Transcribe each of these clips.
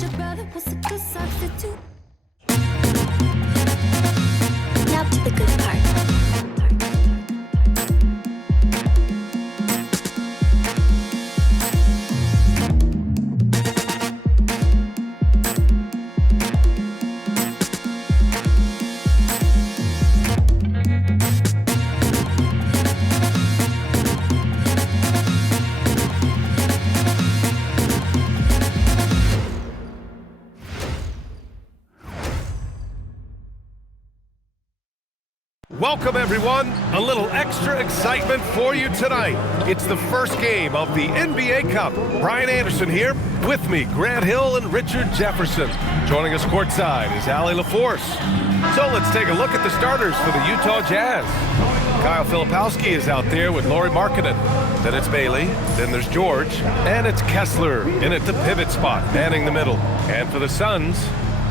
your brother was a good substitute. Now to the good part. Welcome, everyone. A little extra excitement for you tonight. It's the first game of the NBA Cup. Brian Anderson here. With me, Grant Hill and Richard Jefferson. Joining us courtside is Allie LaForce. So let's take a look at the starters for the Utah Jazz. Kyle Filipowski is out there with Lauri Markkanen. Then it's Bailey. Then there's George. And it's Kessler in at the pivot spot, manning the middle. And for the Suns,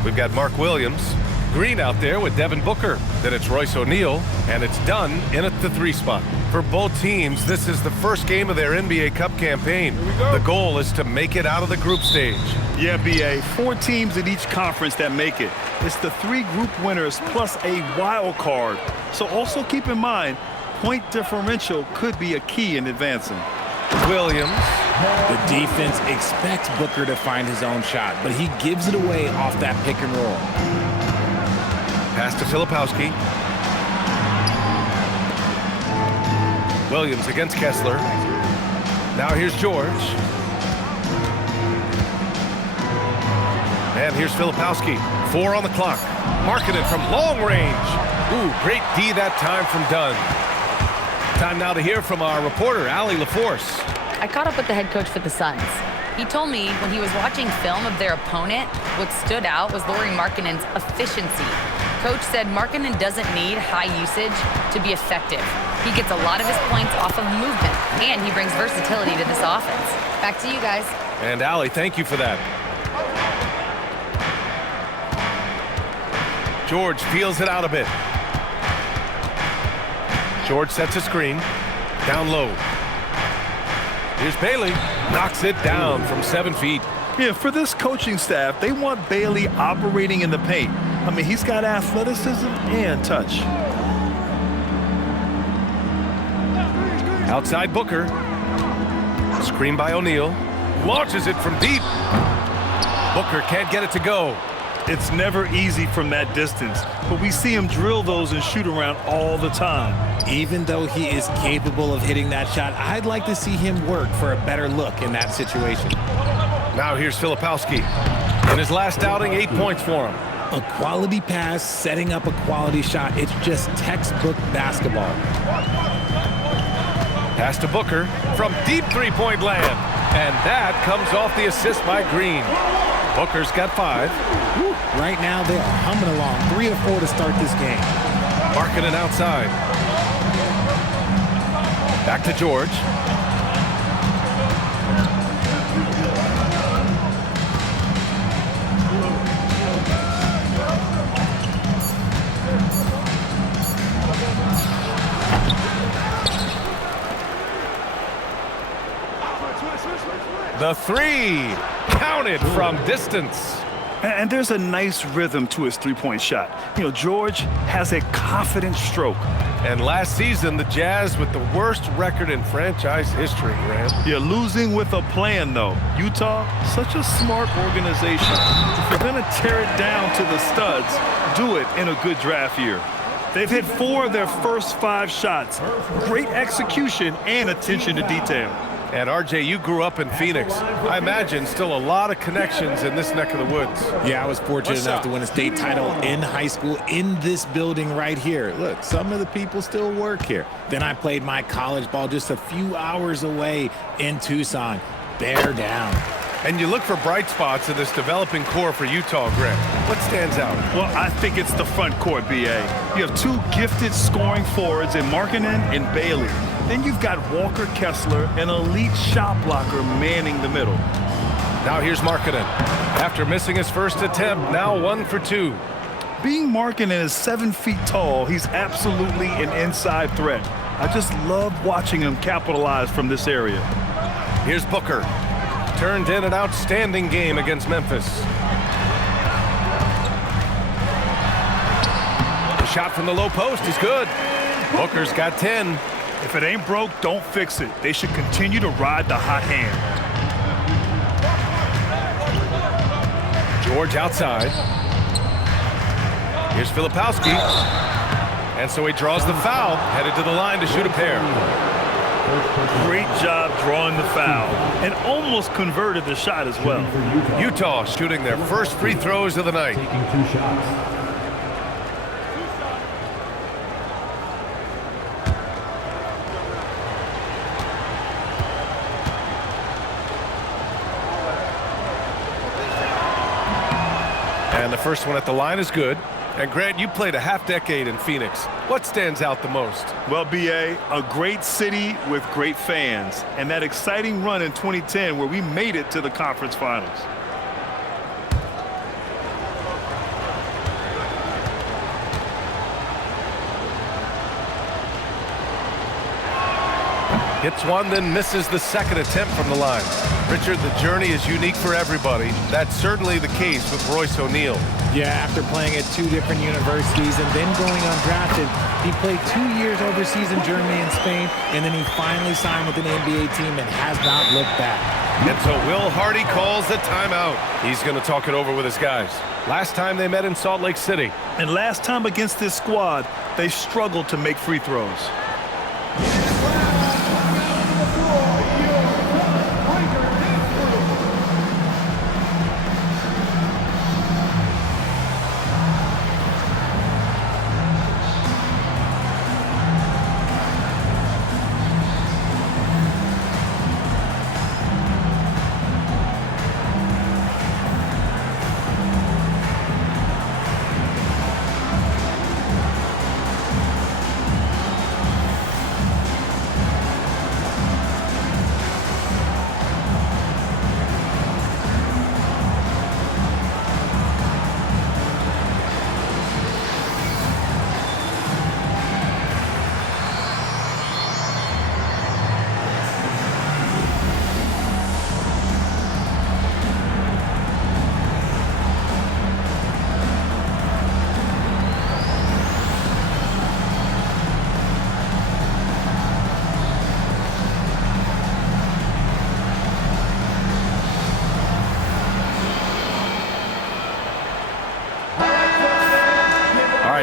we've got Mark Williams. Green out there with Devin Booker. Then it's Royce O'Neal, and it's Dunn in at the 3 spot. For both teams, this is the first game of their NBA Cup campaign. The goal is to make it out of the group stage. Yeah, BA, 4 teams in each conference that make it. It's the 3 group winners plus a wild card. So also keep in mind, point differential could be a key in advancing. Williams. The defense expects Booker to find his own shot, but he gives it away off that pick and roll. Pass to Filipowski. Williams against Kessler. Now here's George. And here's Filipowski. 4 on the clock. Markkanen from long range. Ooh, great D that time from Dunn. Time now to hear from our reporter, Allie LaForce. I caught up with the head coach for the Suns. He told me when he was watching film of their opponent, what stood out was Lauri Markkanen's efficiency. Coach said Markkanen doesn't need high usage to be effective. He gets a lot of his points off of movement, and he brings versatility to this offense. Back to you guys. And Allie, thank you for that. George feels it out a bit. George sets a screen. Down low. Here's Bailey. Knocks it down from 7 feet. Yeah, for this coaching staff, they want Bailey operating in the paint. I mean, he's got athleticism and touch. Outside Booker. Screen by O'Neal. Launches it from deep. Booker can't get it to go. It's never easy from that distance, but we see him drill those and shoot around all the time. Even though he is capable of hitting that shot, I'd like to see him work for a better look in that situation. Now here's Filipowski. In his last outing, 8 points for him. A quality pass, setting up a quality shot. It's just textbook basketball. Pass to Booker from deep three-point land. And that comes off the assist by Green. Booker's got 5. Woo. Right now, they are humming along. 3 of 4 to start this game. Markkanen outside. Back to George. The 3 counted from distance. And there's a nice rhythm to his three-point shot. You know, George has a confident stroke. And last season, the Jazz with the worst record in franchise history, Grant. Yeah, losing with a plan, though. Utah, such a smart organization. If you're going to tear it down to the studs, do it in a good draft year. They've hit 4 of their first 5 shots. Great execution and attention to detail. And RJ, you grew up in Phoenix. I imagine still a lot of connections in this neck of the woods. Yeah, I was fortunate enough to win a state title in high school in this building right here. Look, some of the people still work here. Then I played my college ball just a few hours away in Tucson. Bear down. And you look for bright spots in this developing core for Utah, Grant. What stands out? Well, I think it's the front court, BA. You have 2 gifted scoring forwards in Markkanen and Bailey. Then you've got Walker Kessler, an elite shot blocker, manning the middle. Now here's Markkanen. After missing his first attempt, now 1 for 2. Being Markkanen is 7 feet tall, he's absolutely an inside threat. I just love watching him capitalize from this area. Here's Booker. turned in an outstanding game against Memphis. The shot from the low post is good. Booker's got 10. If it ain't broke, don't fix it. They should continue to ride the hot hand. George outside. Here's Filipowski. And so he draws the foul, headed to the line to shoot a pair. Great job drawing the foul and almost converted the shot as well. Utah shooting their first free throws of the night. Taking 2 shots. And the first one at the line is good. And Grant, you played a half-decade in Phoenix. What stands out the most? Well, B.A., a great city with great fans, and that exciting run in 2010 where we made it to the conference finals. Hits one, then misses the second attempt from the line. Richard, the journey is unique for everybody. That's certainly the case with Royce O'Neal. Yeah, after playing at 2 different universities and then going undrafted, he played 2 years overseas in Germany and Spain, and then he finally signed with an NBA team and has not looked back. And so Will Hardy calls the timeout. He's going to talk it over with his guys. Last time they met in Salt Lake City. And last time against this squad, they struggled to make free throws.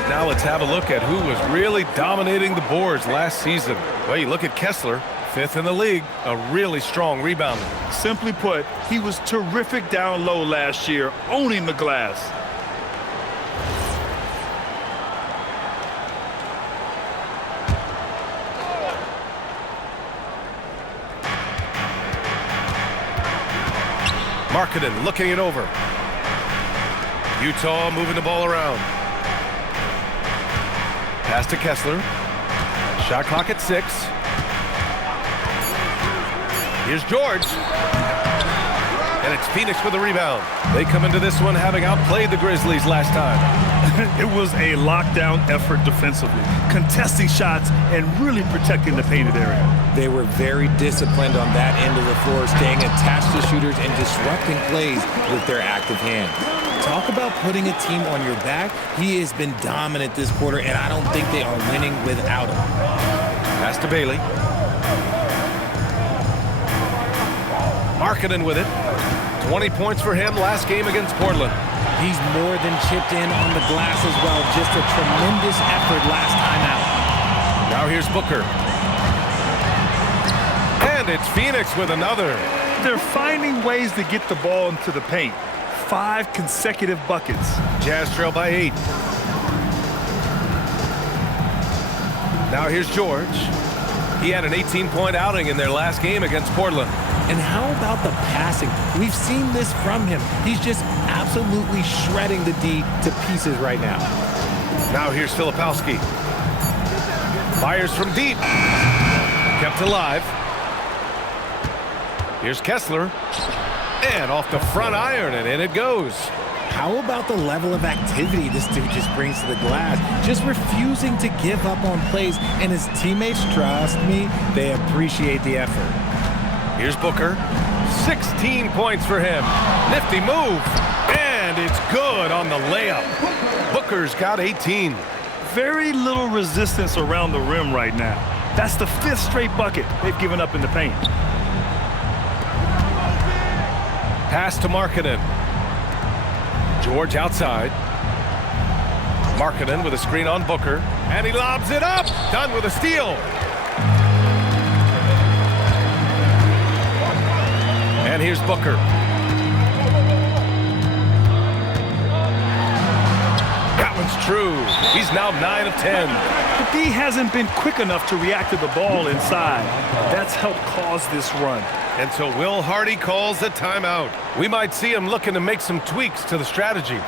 Now let's have a look at who was really dominating the boards last season. Well, you look at Kessler, 5th in the league, a really strong rebounder. Simply put, he was terrific down low last year, owning the glass. Markkanen looking it over. Utah moving the ball around. Pass to Kessler. Shot clock at 6. Here's George. And it's Phoenix with the rebound. They come into this one having outplayed the Grizzlies last time. It was a lockdown effort defensively, contesting shots and really protecting the painted area. They were very disciplined on that end of the floor, staying attached to shooters and disrupting plays with their active hands. Talk about putting a team on your back. He has been dominant this quarter, and I don't think they are winning without him. Pass to Bailey. Markkanen with it. 20 points for him last game against Portland. He's more than chipped in on the glass as well. Just a tremendous effort last time out. Now here's Booker. And it's Phoenix with another. They're finding ways to get the ball into the paint. 5 consecutive buckets. Jazz trail by 8. Now here's George. He had an 18-point outing in their last game against Portland. And how about the passing? We've seen this from him. He's just absolutely shredding the D to pieces right now. Now here's Filipowski. Fires from deep. Kept alive. Here's Kessler. And off the front iron, and in it goes. How about the level of activity this dude just brings to the glass? Just refusing to give up on plays, and his teammates, trust me, they appreciate the effort. Here's Booker. 16 points for him. Nifty move. And it's good on the layup. Booker's got 18. Very little resistance around the rim right now. That's the 5th straight bucket they've given up in the paint. Pass to Markkanen. George outside. Markkanen with a screen on Booker. And he lobs it up. Done with a steal. And here's Booker. That one's true. He's now 9 of 10. But D hasn't been quick enough to react to the ball inside. That's helped cause this run. And so Will Hardy calls a timeout. We might see him looking to make some tweaks to the strategy.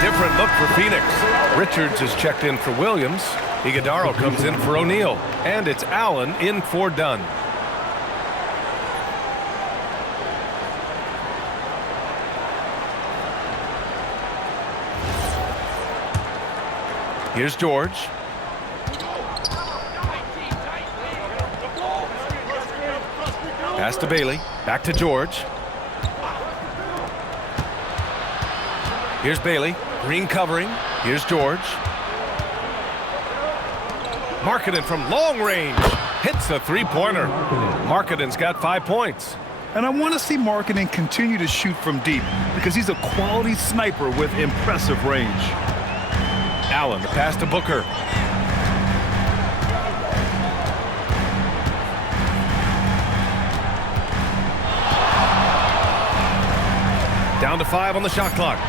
Different look for Phoenix. Richards is checked in for Williams. Iguodala comes in for O'Neal. And it's Allen in for Dunn. Here's George. Pass to Bailey. Back to George. Here's Bailey. Green covering. Here's George. Markkanen from long range. Hits a three-pointer. Markkanen's got 5 points. And I want to see Markkanen continue to shoot from deep because he's a quality sniper with impressive range. Allen, the pass to Booker. Down to 5 on the shot clock.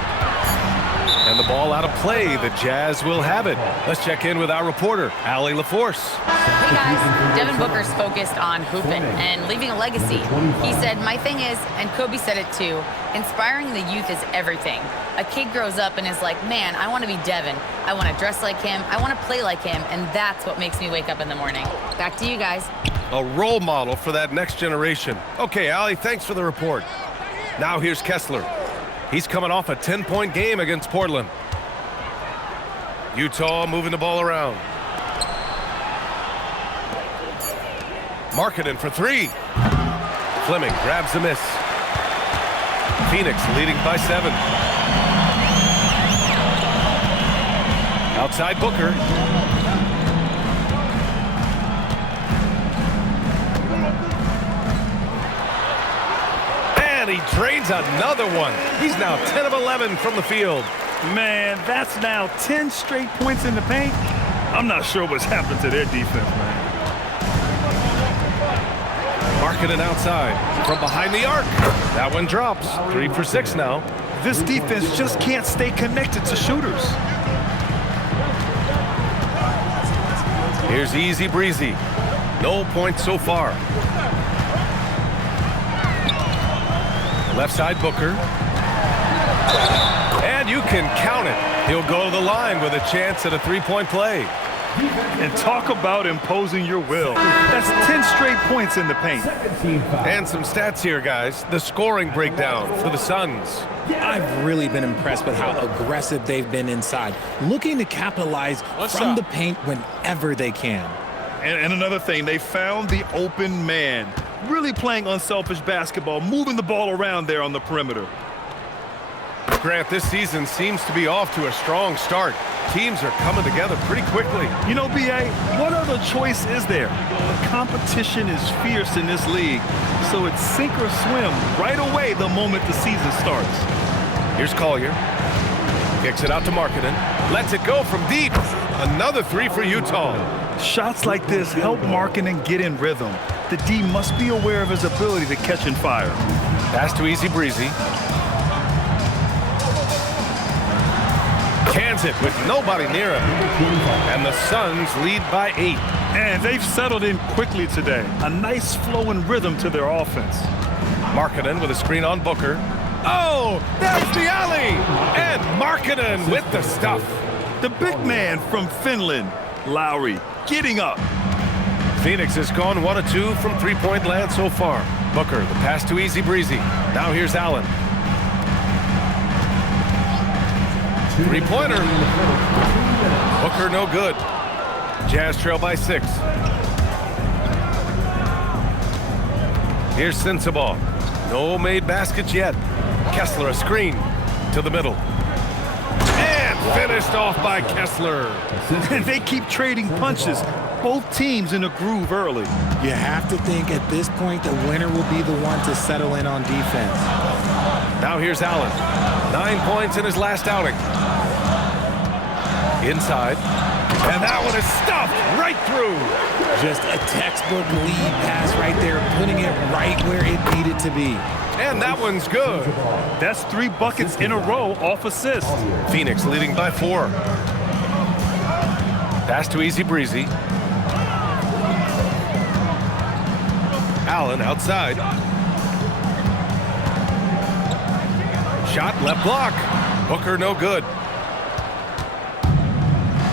And the ball out of play. The Jazz will have it. Let's check in with our reporter, Allie LaForce. Hey guys, Devin Booker's focused on hooping and leaving a legacy. He said, my thing is, and Kobe said it too, inspiring the youth is everything. A kid grows up and is like, man, I want to be Devin. I want to dress like him. I want to play like him. And that's what makes me wake up in the morning. Back to you guys. A role model for that next generation. Okay, Allie, thanks for the report. Now here's Kessler. He's coming off a 10-point game against Portland. Utah moving the ball around. Markkanen for 3. Fleming grabs the miss. Phoenix leading by 7. Outside Booker. And he drains another one. He's now 10 of 11 from the field. Man, that's now 10 straight points in the paint. I'm not sure what's happened to their defense, man. Markkanen outside from behind the arc. That one drops. 3 for 6 now. This defense just can't stay connected to shooters. Here's Easy Breezy. No points so far. Left side Booker. And you can count it. He'll go to the line with a chance at a three-point play. And talk about imposing your will. That's 10 straight points in the paint. And some stats here, guys. The scoring breakdown for the Suns. I've really been impressed with how aggressive they've been inside, looking to capitalize from the paint whenever they can. And another thing, they found the open man. Really playing unselfish basketball, moving the ball around there on the perimeter. Grant, this season seems to be off to a strong start. Teams are coming together pretty quickly. You know, B.A., what other choice is there? The competition is fierce in this league, so it's sink or swim right away the moment the season starts. Here's Collier. Kicks it out to Markkanen. Lets it go from deep. Another three for Utah. Shots like this help Markkanen get in rhythm. The D must be aware of his ability to catch and fire. Pass to Easy Breezy. Cans it with nobody near him. And the Suns lead by 8. And they've settled in quickly today. A nice flow and rhythm to their offense. Markkanen with a screen on Booker. Oh, there's the alley! And Markkanen with the stuff. The big man from Finland, Lowry, getting up. Phoenix has gone 1 of 2 from three-point land so far. Booker, the pass to Easy Breezy. Now here's Allen. Three-pointer. Booker no good. Jazz trail by 6. Here's Sensabaugh. No made baskets yet. Kessler a screen to the middle. And finished off by Kessler. And they keep trading punches. Both teams in a groove early. You have to think at this point the winner will be the one to settle in on defense. Now here's Allen. 9 points in his last outing. Inside. And that one is stuffed right through. Just a textbook lead pass right there, putting it right where it needed to be. And that one's good. That's 3 buckets in a row off assist. Phoenix leading by 4. Pass to Easy Breezy. Allen outside. Shot left block. Booker no good.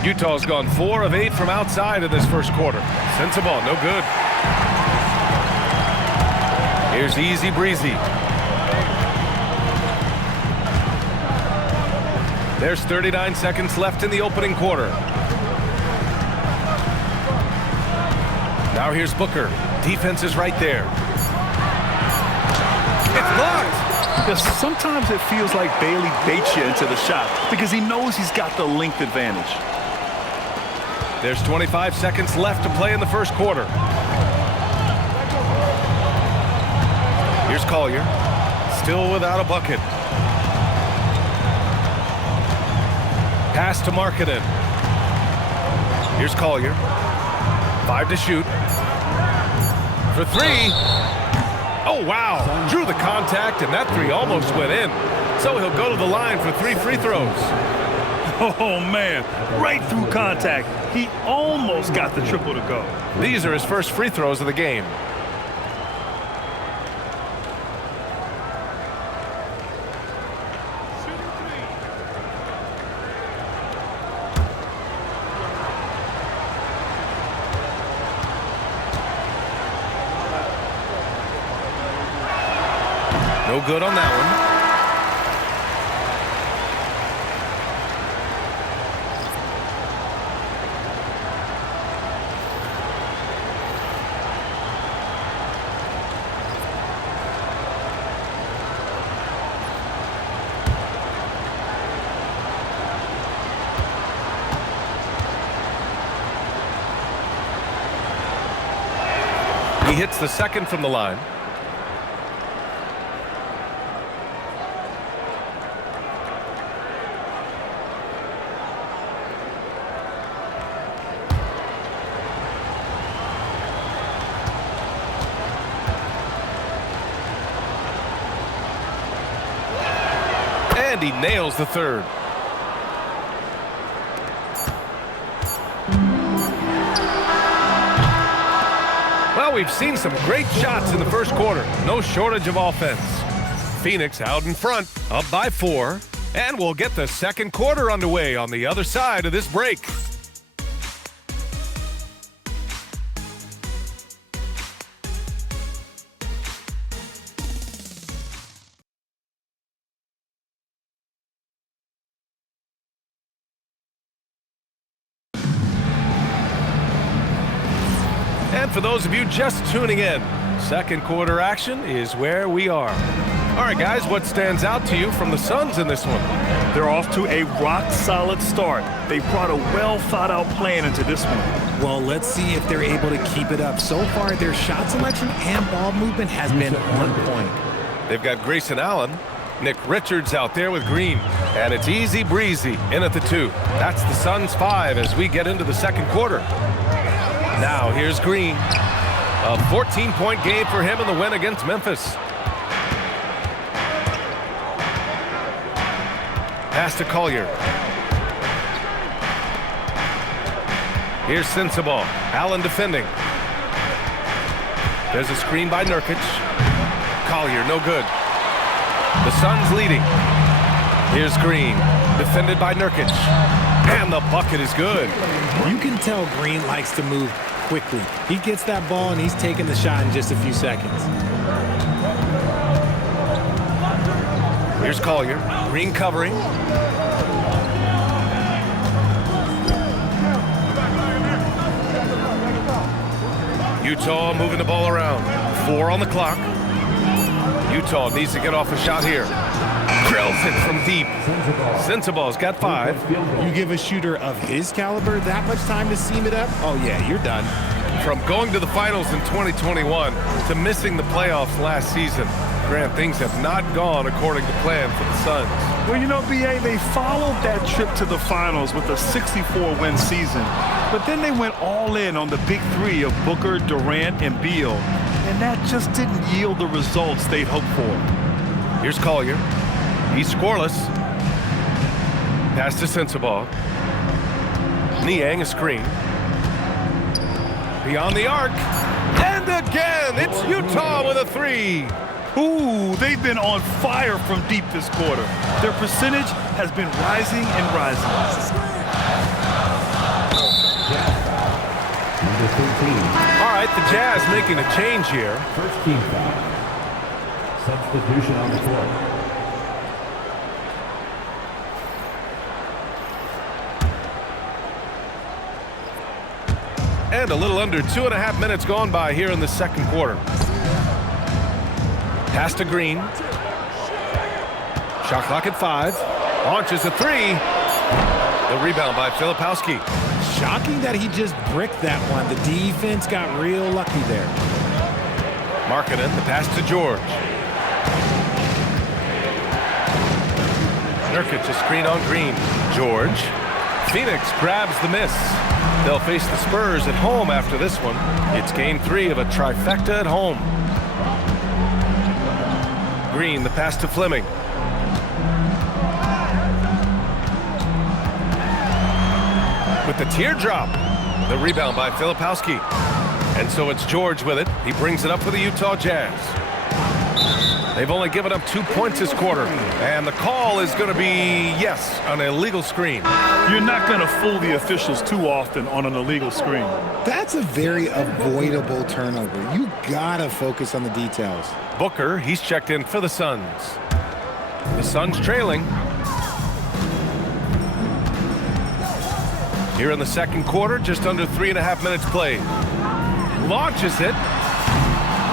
Utah's gone 4 of 8 from outside in this first quarter. Sensabaugh no good. Here's Easy Breezy. There's 39 seconds left in the opening quarter. Now here's Booker. Defense is right there. It's blocked. Yes, sometimes it feels like Bailey baits you into the shot because he knows he's got the length advantage. There's 25 seconds left to play in the first quarter. Here's Collier. Still without a bucket. Pass to Markkanen. Here's Collier. 5 to shoot. For 3. Oh, wow. Drew the contact, and that 3 almost went in. So he'll go to the line for 3 free throws. Oh, man. Right through contact. He almost got the triple to go. These are his first free throws of the game. No good on that one. He hits the second from the line. And he nails the third. Well, we've seen some great shots in the first quarter. No shortage of offense. Phoenix out in front, up by 4. And we'll get the second quarter underway on the other side of this break. And for those of you just tuning in, second quarter action is where we are. All right, guys, what stands out to you from the Suns in this one? They're off to a rock-solid start. They brought a well-thought-out plan into this one. Well, let's see if they're able to keep it up. So far, their shot selection and ball movement has been on point. They've got Grayson Allen, Nick Richards out there with Green, and it's easy breezy in at the 2. That's the Suns' 5 as we get into the second quarter. Now here's Green. A 14-point game for him in the win against Memphis. Pass to Collier. Here's Sensabaugh. Allen defending. There's a screen by Nurkic. Collier, no good. The Suns leading. Here's Green. Defended by Nurkic. And the bucket is good. You can tell Green likes to move quickly. He gets that ball and he's taking the shot in just a few seconds. Here's Collier. Green covering. Utah moving the ball around. 4 on the clock. Utah needs to get off a shot here. Drills it from deep. Sensabaugh's got 5. You give a shooter of his caliber that much time to seam it up? Oh, yeah, you're done. From going to the finals in 2021 to missing the playoffs last season, Grant, things have not gone according to plan for the Suns. Well, you know, B.A., they followed that trip to the finals with a 64-win season. But then they went all in on the big 3 of Booker, Durant, and Beal. And that just didn't yield the results they'd hoped for. Here's Collier. He's scoreless. Pass to Sensabaugh. Niang a screen. Beyond the arc. And again, it's Utah with a 3. Ooh, they've been on fire from deep this quarter. Their percentage has been rising and rising. All right, the Jazz making a change here. First team foul. Substitution on the court. And a little under 2.5 minutes gone by here in the second quarter. Pass to Green. Shot clock at 5. Launches a 3. The rebound by Filipowski. Shocking that he just bricked that one. The defense got real lucky there. Markkanen, the pass to George. Nurkic, a screen on Green. George. Phoenix grabs the miss. They'll face the Spurs at home after this one. It's game 3 of a trifecta at home. Green, the pass to Fleming. With the teardrop. The rebound by Filipowski. And so it's George with it. He brings it up for the Utah Jazz. They've only given up 2 points this quarter. And the call is going to be, yes, an illegal screen. You're not going to fool the officials too often on an illegal screen. That's a very avoidable turnover. You gotta focus on the details. Booker, he's checked in for the Suns. The Suns trailing. Here in the second quarter, just under 3.5 minutes played. Launches it.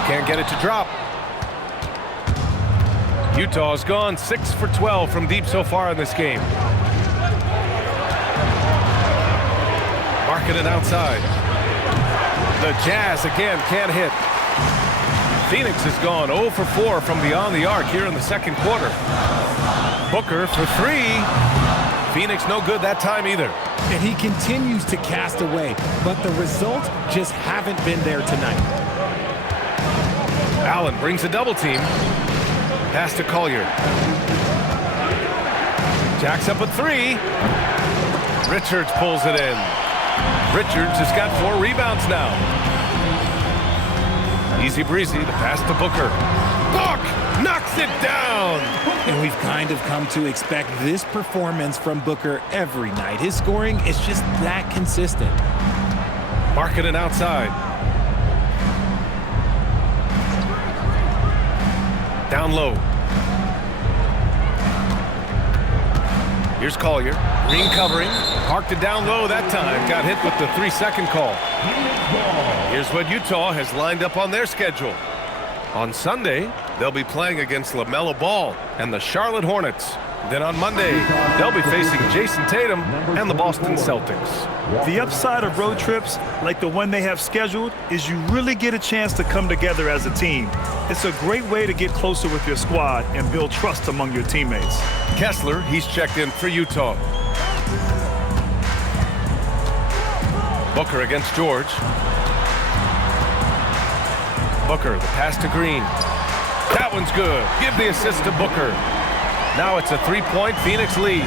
Can't get it to drop. Utah's gone 6 for 12 from deep so far in this game. Markkanen outside. The Jazz again can't hit. Phoenix has gone 0 for 4 from beyond the arc here in the second quarter. Booker for 3. Phoenix no good that time either. And he continues to cast away, but the results just haven't been there tonight. Allen brings a double team. Pass to Collier. Jacks up a 3. Richards pulls it in. Richards has got 4 rebounds now. Easy breezy, the pass to Booker. Book knocks it down. And we've kind of come to expect this performance from Booker every night. His scoring is just that consistent. Markkanen outside. Down low. Here's Collier. Green covering. Parked it down low that time. Got hit with the 3-second call. Here's what Utah has lined up on their schedule. On Sunday, they'll be playing against LaMelo Ball and the Charlotte Hornets. Then on Monday, they'll be facing Jason Tatum and the Boston Celtics. The upside of road trips, like the one they have scheduled, is you really get a chance to come together as a team. It's a great way to get closer with your squad and build trust among your teammates. Kessler, he's checked in for Utah. Booker against George. Booker, the pass to Green. That one's good. Give the assist to Booker. Now it's a three-point Phoenix lead.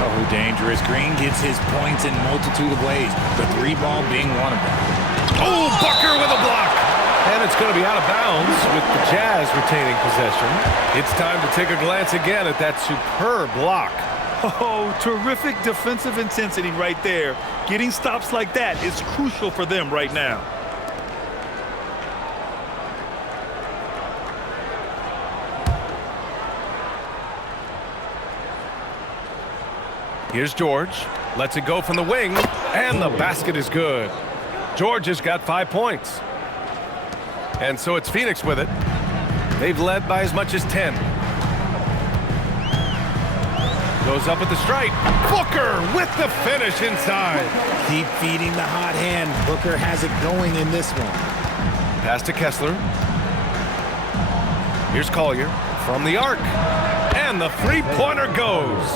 So dangerous. Green gets his points in multitude of ways, the three ball being one of them. Oh, Booker with a block. And it's going to be out of bounds with the Jazz retaining possession. It's time to take a glance again at that superb block. Oh, terrific defensive intensity right there. Getting stops like that is crucial for them right now. Here's George. Lets it go from the wing. And the basket is good. George has got 5 points. And so it's Phoenix with it. They've led by as much as 10. Goes up with the strike. Booker with the finish inside. Keep feeding the hot hand. Booker has it going in this one. Pass to Kessler. Here's Collier from the arc. And the three-pointer goes.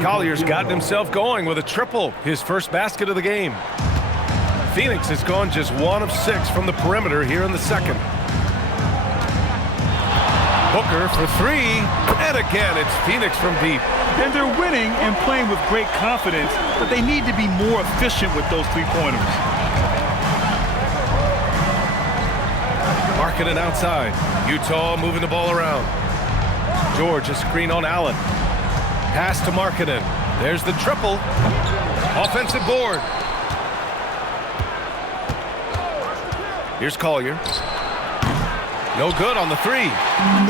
Collier's gotten himself going with a triple, his first basket of the game. Phoenix has gone just 1 of 6 from the perimeter here in the second. Booker for 3, and again it's Phoenix from deep. And they're winning and playing with great confidence, but they need to be more efficient with those three-pointers. Markkanen outside. Utah moving the ball around. George a screen on Allen. Pass to Markkanen. There's the triple. Offensive board. Here's Collier. No good on the 3.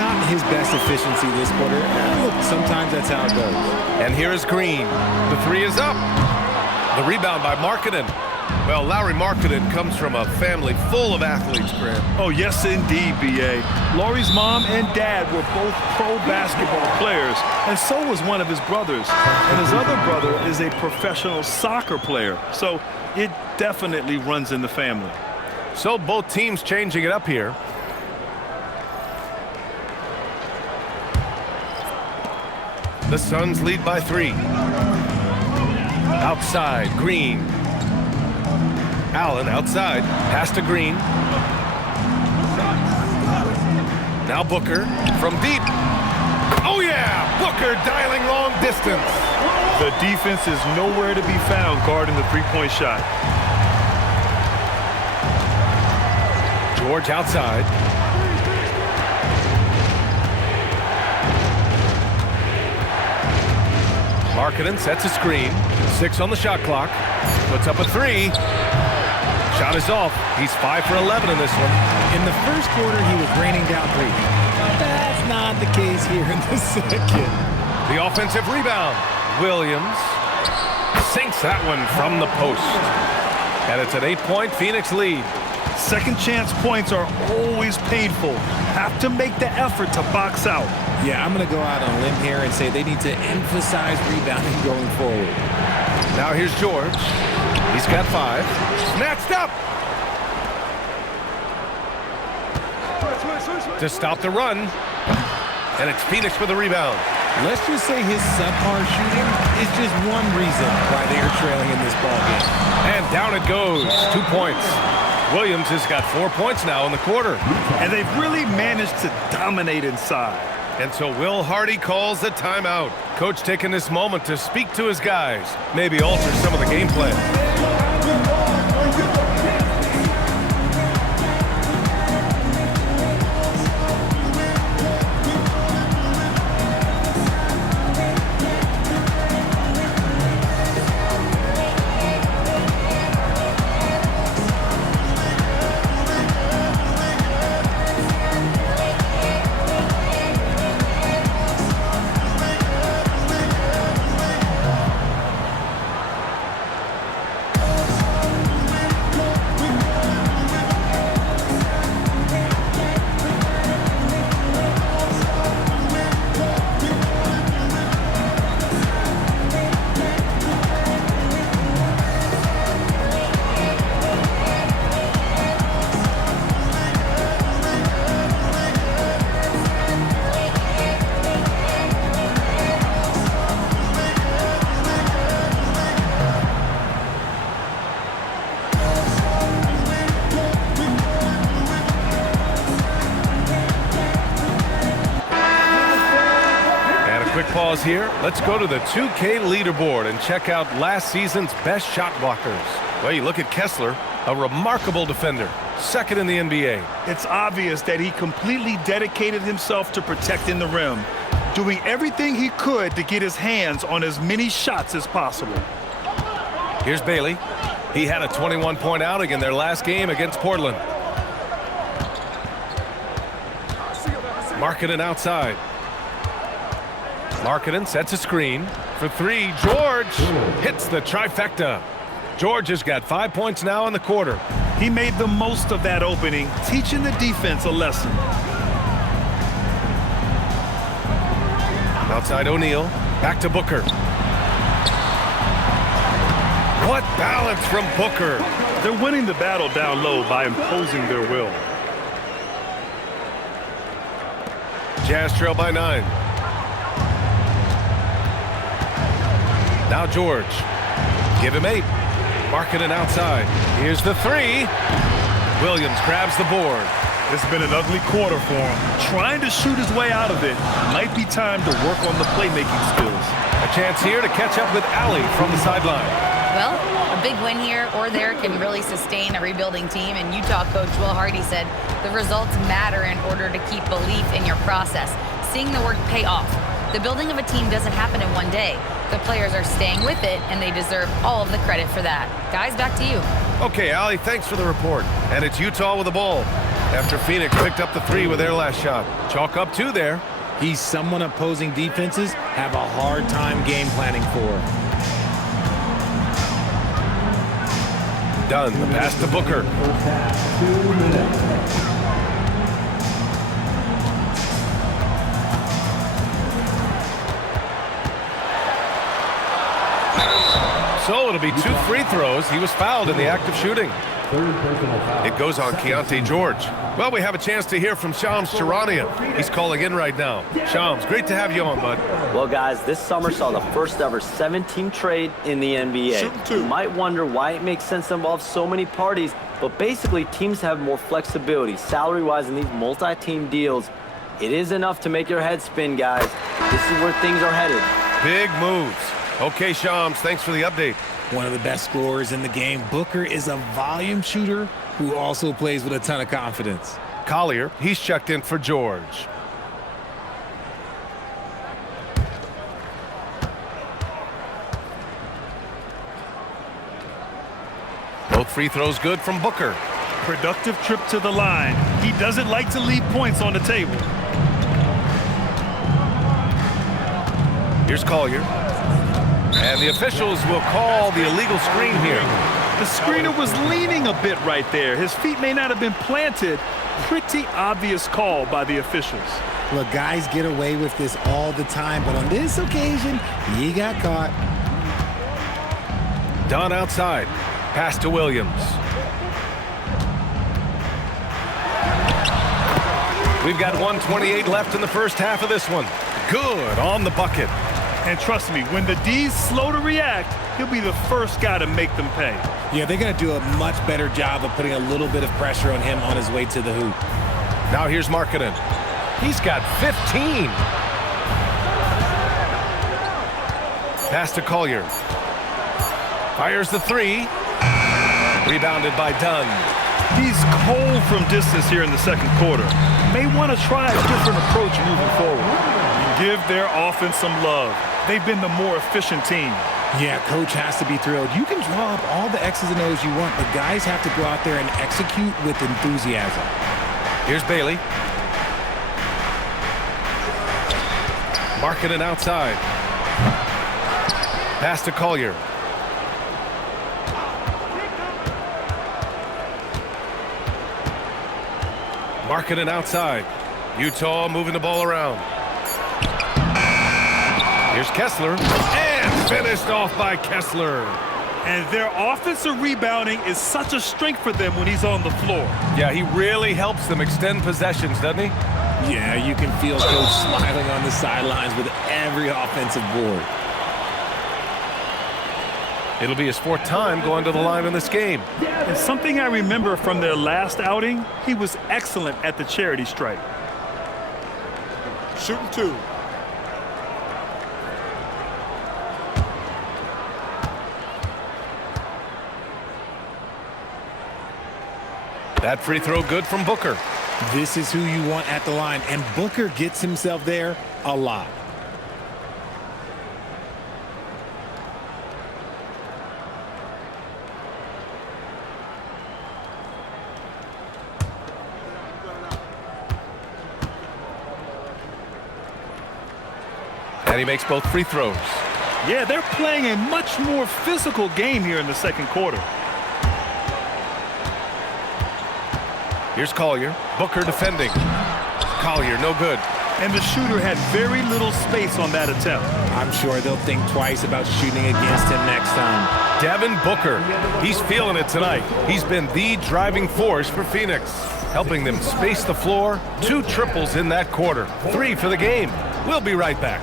Not his best efficiency this quarter. Look, sometimes that's how it goes. And here is Green. The 3 is up. The rebound by Markkanen. Well, Lauri Markkanen comes from a family full of athletes, Grant. Oh, yes, indeed, B.A. Lauri's mom and dad were both pro basketball players, and so was one of his brothers. And his other brother is a professional soccer player, so it definitely runs in the family. So both teams changing it up here. The Suns lead by 3. Outside, Green. Allen outside, pass to Green. Now Booker from deep. Oh yeah, Booker dialing long distance. The defense is nowhere to be found guarding the three-point shot. George outside. Markkanen sets a screen. 6 on the shot clock. Puts up a 3. Shot is off. He's 5 for 11 in this one. In the first quarter, he was raining down 3. That's not the case here in the second. The offensive rebound. Williams sinks that one from the post. And it's an 8-point Phoenix lead. Second chance points are always painful. Have to make the effort to box out. Yeah, I'm going to go out on a limb here and say they need to emphasize rebounding going forward. Now here's George. He's got 5. Snatched up. To stop the run. And it's Phoenix with the rebound. Let's just say his subpar shooting is just one reason why they are trailing in this ballgame. And down it goes. 2 points. Williams has got 4 points now in the quarter. And they've really managed to dominate inside. And so Will Hardy calls the timeout. Coach taking this moment to speak to his guys. Maybe alter some of the game plan. pause here. Let's go to the 2K leaderboard and check out last season's best shot blockers. Well, you look at Kessler, a remarkable defender, second in the NBA. It's obvious that he completely dedicated himself to protecting the rim, doing everything he could to get his hands on as many shots as possible. Here's Bailey. He had a 21-point outing in their last game against Portland. Markkanen outside. Markkanen sets a screen for three. George hits the trifecta. George has got 5 points now in the quarter. He made the most of that opening, teaching the defense a lesson. Outside O'Neal. Back to Booker. What balance from Booker. They're winning the battle down low by imposing their will. Jazz trail by 9. Now George. Give him 8. Markkanen outside. Here's the 3. Williams grabs the board. It's been an ugly quarter for him. Trying to shoot his way out of it. Might be time to work on the playmaking skills. A chance here to catch up with Allie from the sideline. Well, a big win here or there can really sustain a rebuilding team, and Utah coach Will Hardy said the results matter in order to keep belief in your process, seeing the work pay off. The building of a team doesn't happen in one day. The players are staying with it, and they deserve all of the credit for that. Guys, back to you. Okay, Allie, thanks for the report. And it's Utah with the ball after Phoenix picked up the 3 with their last shot. Chalk up 2 there. He's someone opposing defenses have a hard time game planning for. Dunn, the pass to Booker. First half, 2 minutes. So it'll be 2 free throws. He was fouled in the act of shooting. Third personal foul. It goes on Keontae George. Well, we have a chance to hear from Shams Charania. He's calling in right now. Shams, great to have you on, bud. Well, guys, this summer saw the first ever 7-team trade in the NBA. You might wonder why it makes sense to involve so many parties, but basically teams have more flexibility salary-wise in these multi-team deals. It is enough to make your head spin, guys. This is where things are headed. Big moves. Okay, Shams, thanks for the update. One of the best scorers in the game. Booker is a volume shooter who also plays with a ton of confidence. Collier, he's checked in for George. Both free throws good from Booker. Productive trip to the line. He doesn't like to leave points on the table. Here's Collier. And the officials will call the illegal screen here. The screener was leaning a bit right there. His feet may not have been planted. Pretty obvious call by the officials. Look, guys get away with this all the time, but on this occasion, he got caught. Dunn outside. Pass to Williams. We've got 1:28 left in the first half of this one. Good on the bucket. And trust me, when the D's slow to react, he'll be the first guy to make them pay. Yeah, they're going to do a much better job of putting a little bit of pressure on him on his way to the hoop. Now here's Markkanen. He's got 15. Pass to Collier. Fires the 3. Rebounded by Dunn. He's cold from distance here in the second quarter. May want to try a different approach moving forward. Give their offense some love. They've been the more efficient team. Yeah, coach has to be thrilled. You can draw up all the X's and O's you want, but guys have to go out there and execute with enthusiasm. Here's Bailey. Markkanen outside. Pass to Collier. Markkanen outside. Utah moving the ball around. Here's Kessler, and finished off by Kessler. And their offensive rebounding is such a strength for them when he's on the floor. Yeah, he really helps them extend possessions, doesn't he? Yeah, you can feel coach smiling on the sidelines with every offensive board. It'll be his 4th time going to the line in this game. And something I remember from their last outing, he was excellent at the charity stripe. Shooting 2. That free throw good from Booker. This is who you want at the line, and Booker gets himself there a lot. And he makes both free throws. Yeah, they're playing a much more physical game here in the second quarter. Here's Collier. Booker defending. Collier, no good. And the shooter had very little space on that attempt. I'm sure they'll think twice about shooting against him next time. Devin Booker. He's feeling it tonight. He's been the driving force for Phoenix, helping them space the floor. 2 triples in that quarter. 3 for the game. We'll be right back.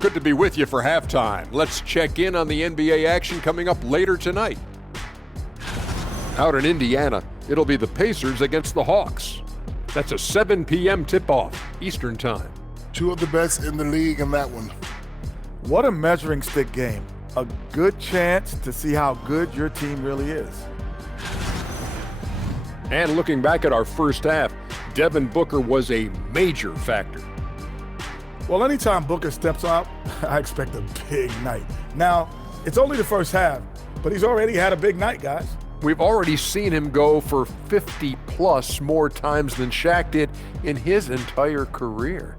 Good to be with you for halftime. Let's check in on the NBA action coming up later tonight. Out in Indiana, it'll be the Pacers against the Hawks. That's a 7 p.m. tip-off Eastern Time. 2 of the best in the league in that one. What a measuring stick game. A good chance to see how good your team really is. And looking back at our first half, Devin Booker was a major factor. Well, anytime Booker steps up, I expect a big night. Now, it's only the first half, but he's already had a big night, guys. We've already seen him go for 50-plus more times than Shaq did in his entire career.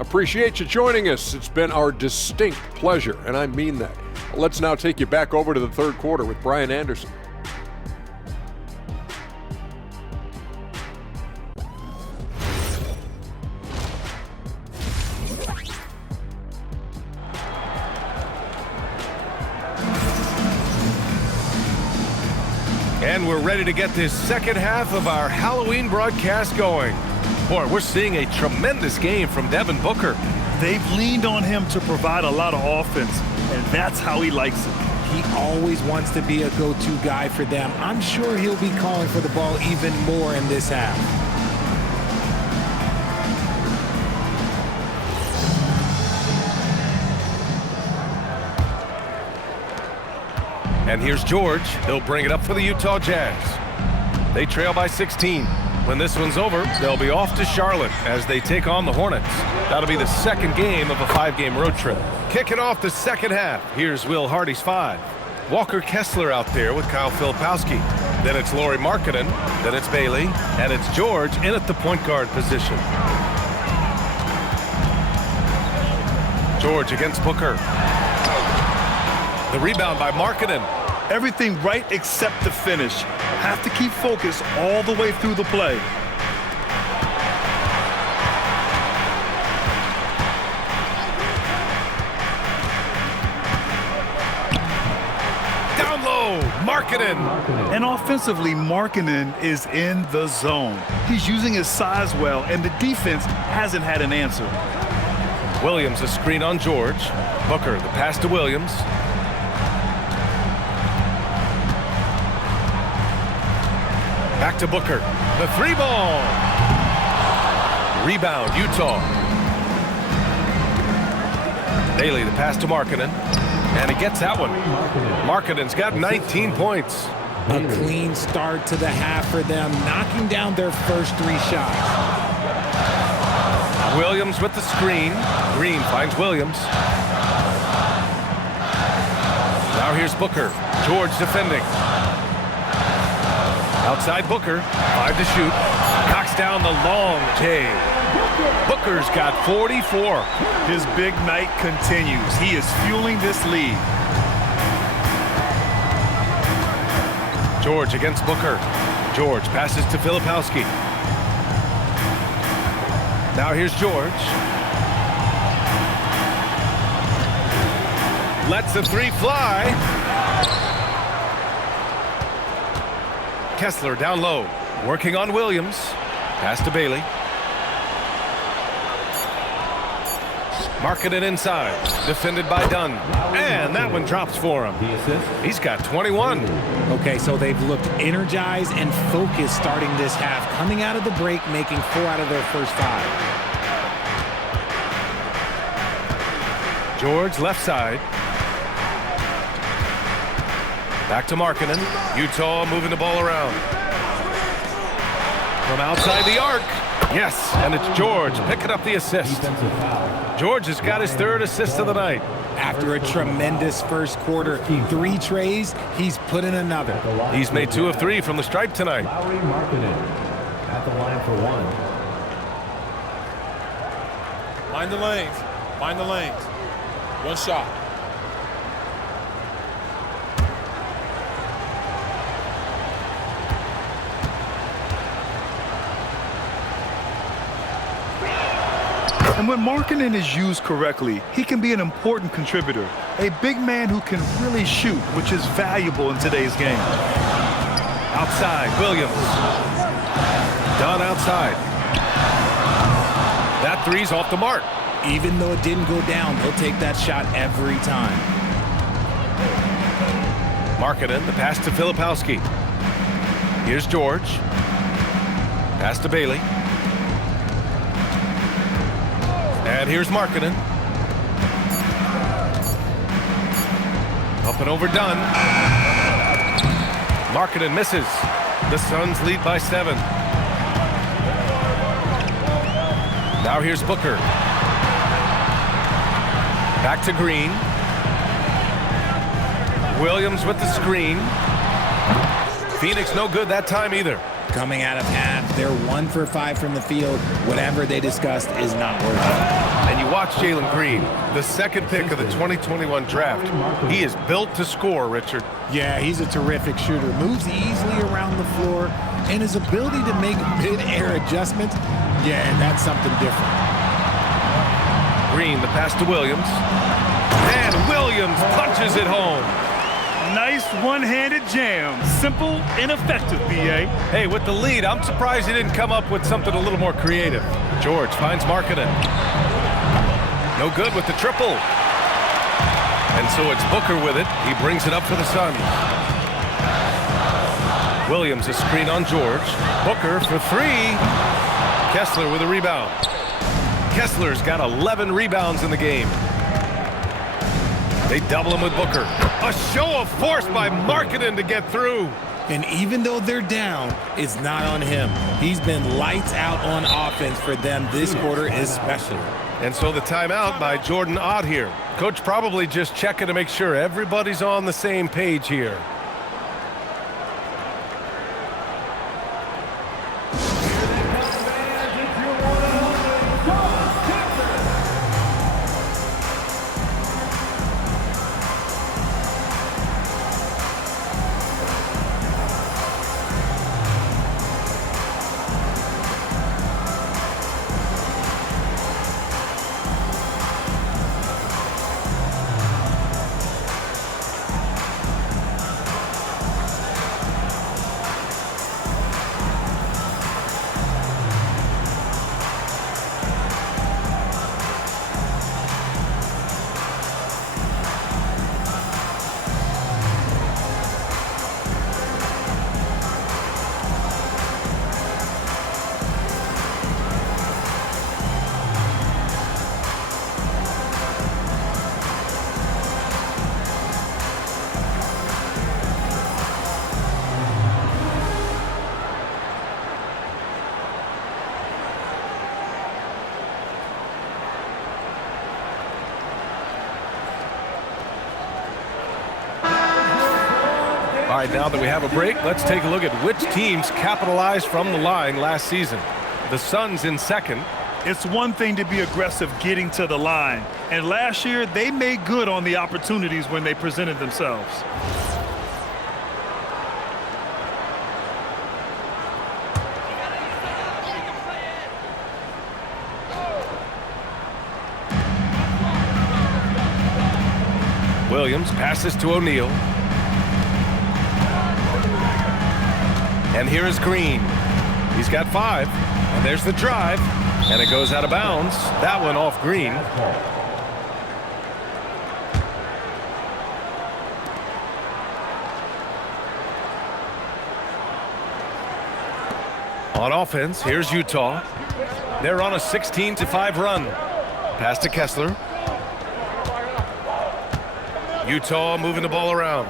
Appreciate you joining us. It's been our distinct pleasure, and I mean that. Let's now take you back over to the third quarter with Brian Anderson. And we're ready to get this second half of our Halloween broadcast going. Boy, we're seeing a tremendous game from Devin Booker. They've leaned on him to provide a lot of offense, and that's how he likes it. He always wants to be a go-to guy for them. I'm sure he'll be calling for the ball even more in this half. And here's George. He'll bring it up for the Utah Jazz. They trail by 16. When this one's over, they'll be off to Charlotte as they take on the Hornets. That'll be the second game of a 5-game road trip. Kicking off the second half, here's Will Hardy's 5. Walker Kessler out there with Kyle Filipowski. Then it's Lauri Markkanen, then it's Bailey, and it's George in at the point guard position. George against Booker. The rebound by Markkanen. Everything right except the finish. Have to keep focused all the way through the play. Down low, Markkanen. And offensively, Markkanen is in the zone. He's using his size well, and the defense hasn't had an answer. Williams a screen on George. Booker the pass to Williams. Back to Booker. The 3-ball. Rebound, Utah. Bailey, the pass to Markkanen. And he gets that one. Markkanen's got 19 points. A clean start to the half for them, knocking down their first 3 shots. Williams with the screen. Green finds Williams. Now here's Booker. George defending. Outside Booker, 5 to shoot. Knocks down the long J. Booker's got 44. His big night continues. He is fueling this lead. George against Booker. George passes to Filipowski. Now here's George. Lets the three fly. Kessler down low, working on Williams. Pass to Bailey. Marking it inside. Defended by Dunn. And that one drops for him. He's got 21. Okay, so they've looked energized and focused starting this half, coming out of the break, making 4 out of their first 5. George left side. Back to Markkanen. Utah moving the ball around. From outside the arc. Yes, and it's George picking up the assist. George has got his 3rd assist of the night. After a tremendous first quarter, 3 trays, he's put in another. He's made 2 of 3 from the stripe tonight. Lauri Markkanen at the line for 1. Mind the lanes. Mind the lanes. One shot. And when Markkanen is used correctly, he can be an important contributor. A big man who can really shoot, which is valuable in today's game. Outside, Williams. Dunn outside. That three's off the mark. Even though it didn't go down, he'll take that shot every time. Markkanen, the pass to Filipowski. Here's George. Pass to Bailey. And here's Markkanen. Up and over Dunn. Markkanen misses. The Suns lead by 7. Now here's Booker. Back to Green. Williams with the screen. Phoenix no good that time either. Coming out of half, they're 1 for 5 from the field. Whatever they discussed is not working. And you watch Jalen Green, the 2nd pick of the 2021 draft. He is built to score, Richard. Yeah, he's a terrific shooter. Moves easily around the floor, and his ability to make mid-air adjustments, yeah, that's something different. Green, the pass to Williams. And Williams punches it home. Nice one-handed jam. Simple and effective, B.A. Hey, with the lead, I'm surprised he didn't come up with something a little more creative. George finds Markkanen. No good with the triple. And so it's Booker with it. He brings it up for the Suns. Williams, a screen on George. Booker for 3. Kessler with a rebound. Kessler's got 11 rebounds in the game. They double him with Booker. A show of force by Markkanen to get through. And even though they're down, it's not on him. He's been lights out on offense for them this quarter especially. And so the timeout by Jordan Ott here. Coach probably just checking to make sure everybody's on the same page here. All right, now that we have a break, let's take a look at which teams capitalized from the line last season. The Suns in 2nd. It's one thing to be aggressive getting to the line. And last year, they made good on the opportunities when they presented themselves. Williams passes to O'Neal. And here is Green. He's got 5. And there's the drive. And it goes out of bounds. That one off Green. On offense, here's Utah. They're on a 16-5 run. Pass to Kessler. Utah moving the ball around.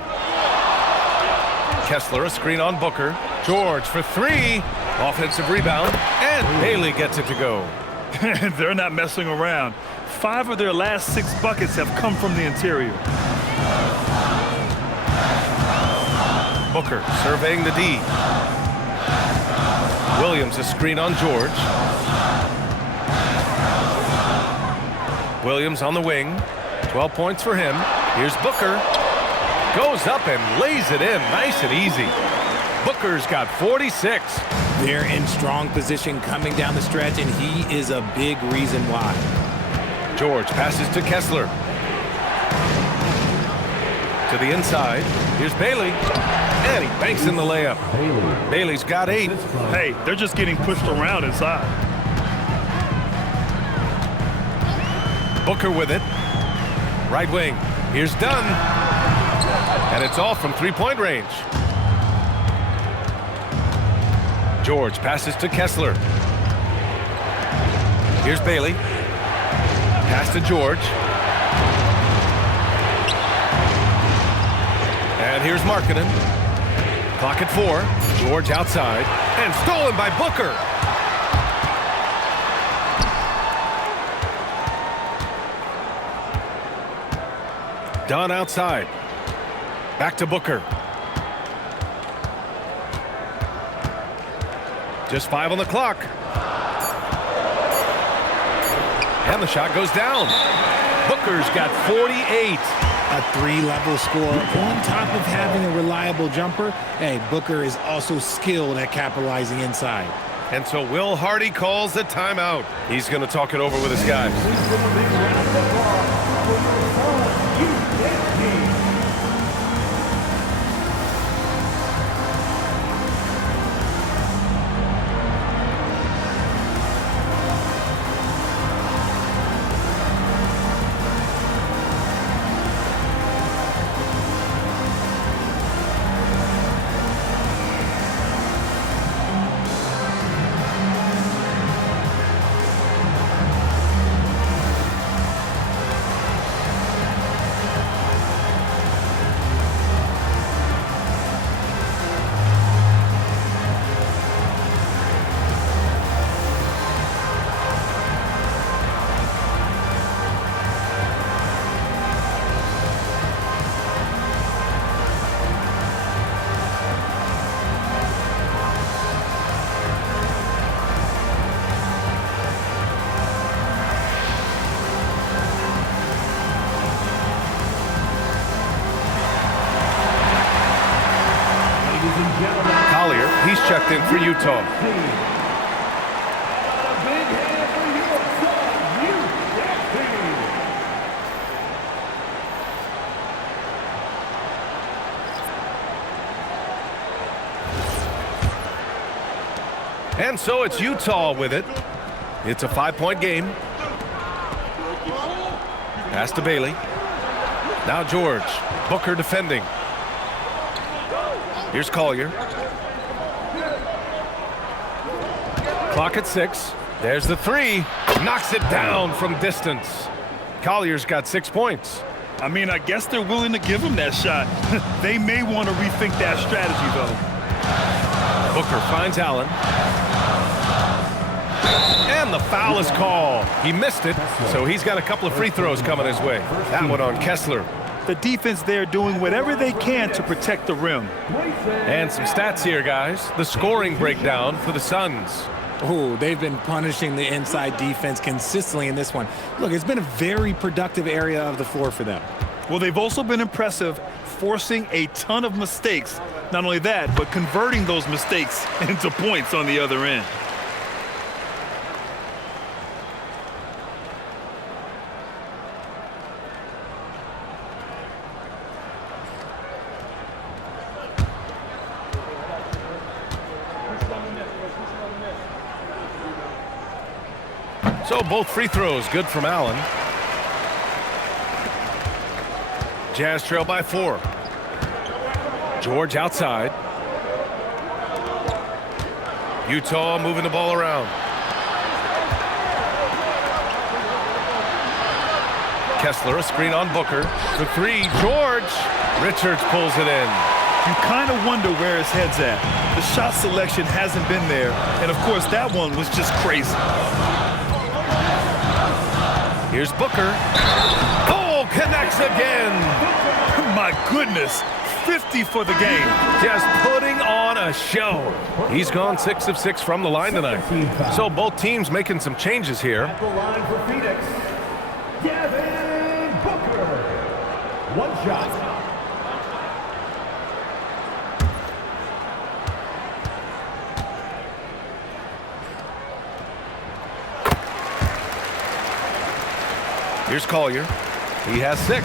Kessler, a screen on Booker. George for 3. Offensive rebound. And Bailey gets it to go. They're not messing around. 5 of their last 6 buckets have come from the interior. Booker surveying the D. Williams, a screen on George. Williams on the wing. 12 points for him. Here's Booker. Goes up and lays it in. Nice and easy. Booker's got 46. They're in strong position coming down the stretch, and he is a big reason why. George passes to Kessler. To the inside. Here's Bailey. And he banks in the layup. Bailey's got 8. Hey, they're just getting pushed around inside. Booker with it. Right wing. Here's Dunn. And it's off from 3-point range. George passes to Kessler. Here's Bailey. Pass to George. And here's Markkanen. Clock at 4. George outside. And stolen by Booker. Dunn outside. Back to Booker. Just 5 on the clock. And the shot goes down. Booker's got 48. A 3-level score on top of having a reliable jumper. Hey, Booker is also skilled at capitalizing inside. And so Will Hardy calls the timeout. He's going to talk it over with his guys. Collier, he's checked in for Utah. And so it's Utah with it. It's a 5-point game. Pass to Bailey. Now George. Booker defending. Here's Collier. Clock at 6. There's the 3. Knocks it down from distance. Collier's got 6 points. I mean, I guess they're willing to give him that shot. They may want to rethink that strategy, though. Booker finds Allen. And the foul is called. He missed it, so he's got a couple of free throws coming his way. That one on Kessler. The defense there doing whatever they can to protect the rim. And some stats here, guys. The scoring breakdown for the Suns. Oh, they've been punishing the inside defense consistently in this one. Look, it's been a very productive area of the floor for them. Well, they've also been impressive, forcing a ton of mistakes. Not only that, but converting those mistakes into points on the other end. So both free throws good from Allen. Jazz trail by 4. George outside. Utah moving the ball around. Kessler, a screen on Booker. For 3, George. Richards pulls it in. You kind of wonder where his head's at. The shot selection hasn't been there, and of course that one was just crazy. Here's Booker. Oh, connects again. My goodness, 50 for the game. Just putting on a show. He's gone 6 of 6 from the line tonight. So both teams making some changes here. At the line for Phoenix, Devin Booker. 1 shot. Here's Collier. He has 6.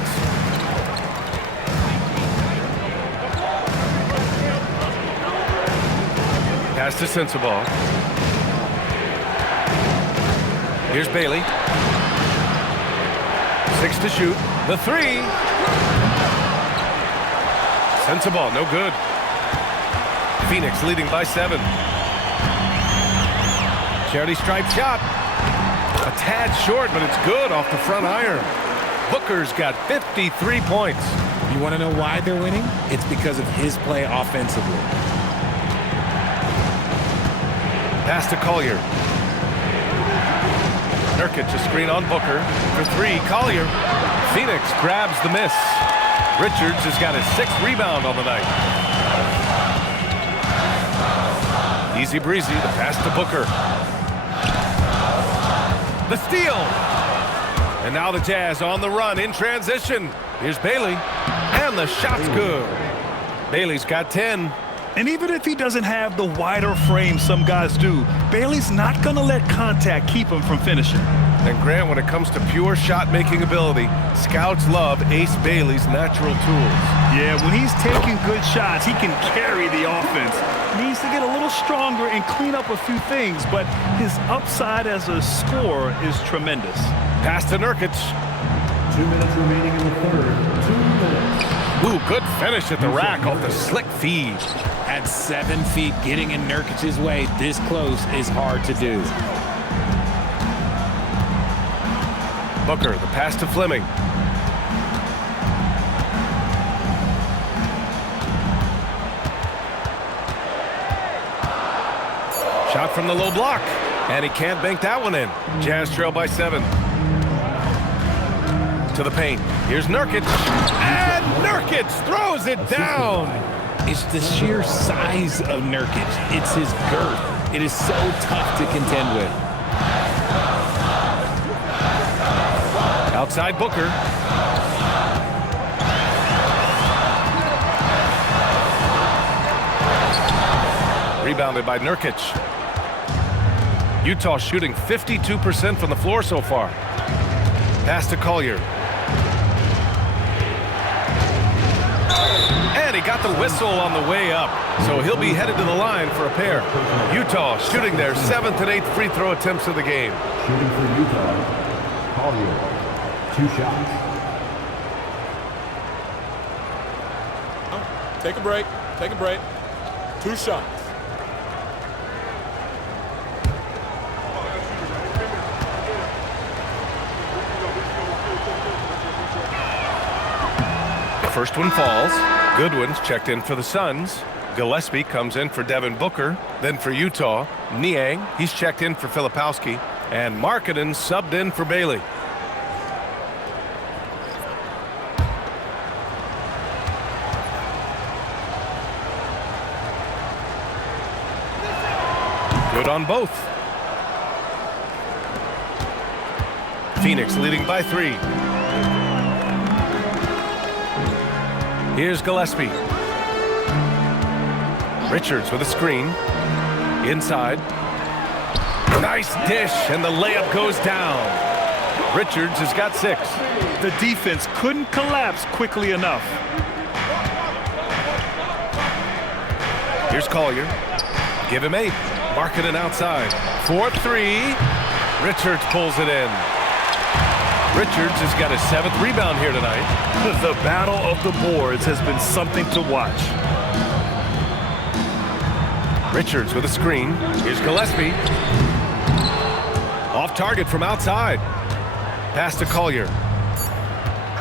Pass to Sensabaugh. Here's Bailey. 6 to shoot. The 3. Sensabaugh, no good. Phoenix leading by 7. Charity stripe shot. A tad short, but it's good off the front iron. Booker's got 53 points. You want to know why they're winning? It's because of his play offensively. Pass to Collier. Nurkic a screen on Booker. For 3, Collier. Phoenix grabs the miss. Richards has got his 6th rebound on the night. Easy breezy, the pass to Booker. The steal. And now the Jazz on the run in transition. Here's Bailey. And the shot's good. Bailey's got 10. And even if he doesn't have the wider frame some guys do, Bailey's not going to let contact keep him from finishing. And Grant, when it comes to pure shot-making ability, scouts love Ace Bailey's natural tools. Yeah, when he's taking good shots, he can carry the offense. He needs to get a little stronger and clean up a few things, but his upside as a scorer is tremendous. Pass to Nurkic. 2 minutes remaining in the third. 2 minutes. Ooh, good finish at the rack off the slick feed. At 7 feet, getting in Nurkic's way this close is hard to do. Booker, the pass to Fleming. Shot from the low block. And he can't bank that one in. Jazz trail by 7. To the paint. Here's Nurkic. And Nurkic throws it down. It's the sheer size of Nurkic. It's his girth. It is so tough to contend with. Outside Booker. Rebounded by Nurkic. Utah shooting 52% from the floor so far. Pass to Collier. And he got the whistle on the way up, so he'll be headed to the line for a pair. Utah shooting their 7th and 8th free throw attempts of the game. Shooting for Utah, Collier. 2 shots. Take a break. Take a break. 2 shots. The first one falls. Goodwin's checked in for the Suns. Gillespie comes in for Devin Booker. Then for Utah, Niang, he's checked in for Filipowski. And Markkanen subbed in for Bailey. Good on both. Phoenix leading by 3. Here's Gillespie. Richards with a screen. Inside. Nice dish, and the layup goes down. Richards has got 6. The defense couldn't collapse quickly enough. Here's Collier. Give him 8. Markkanen outside. 4-3. Richards pulls it in. Richards has got his 7th rebound here tonight. The battle of the boards has been something to watch. Richards with a screen. Here's Gillespie. Off target from outside. Pass to Collier.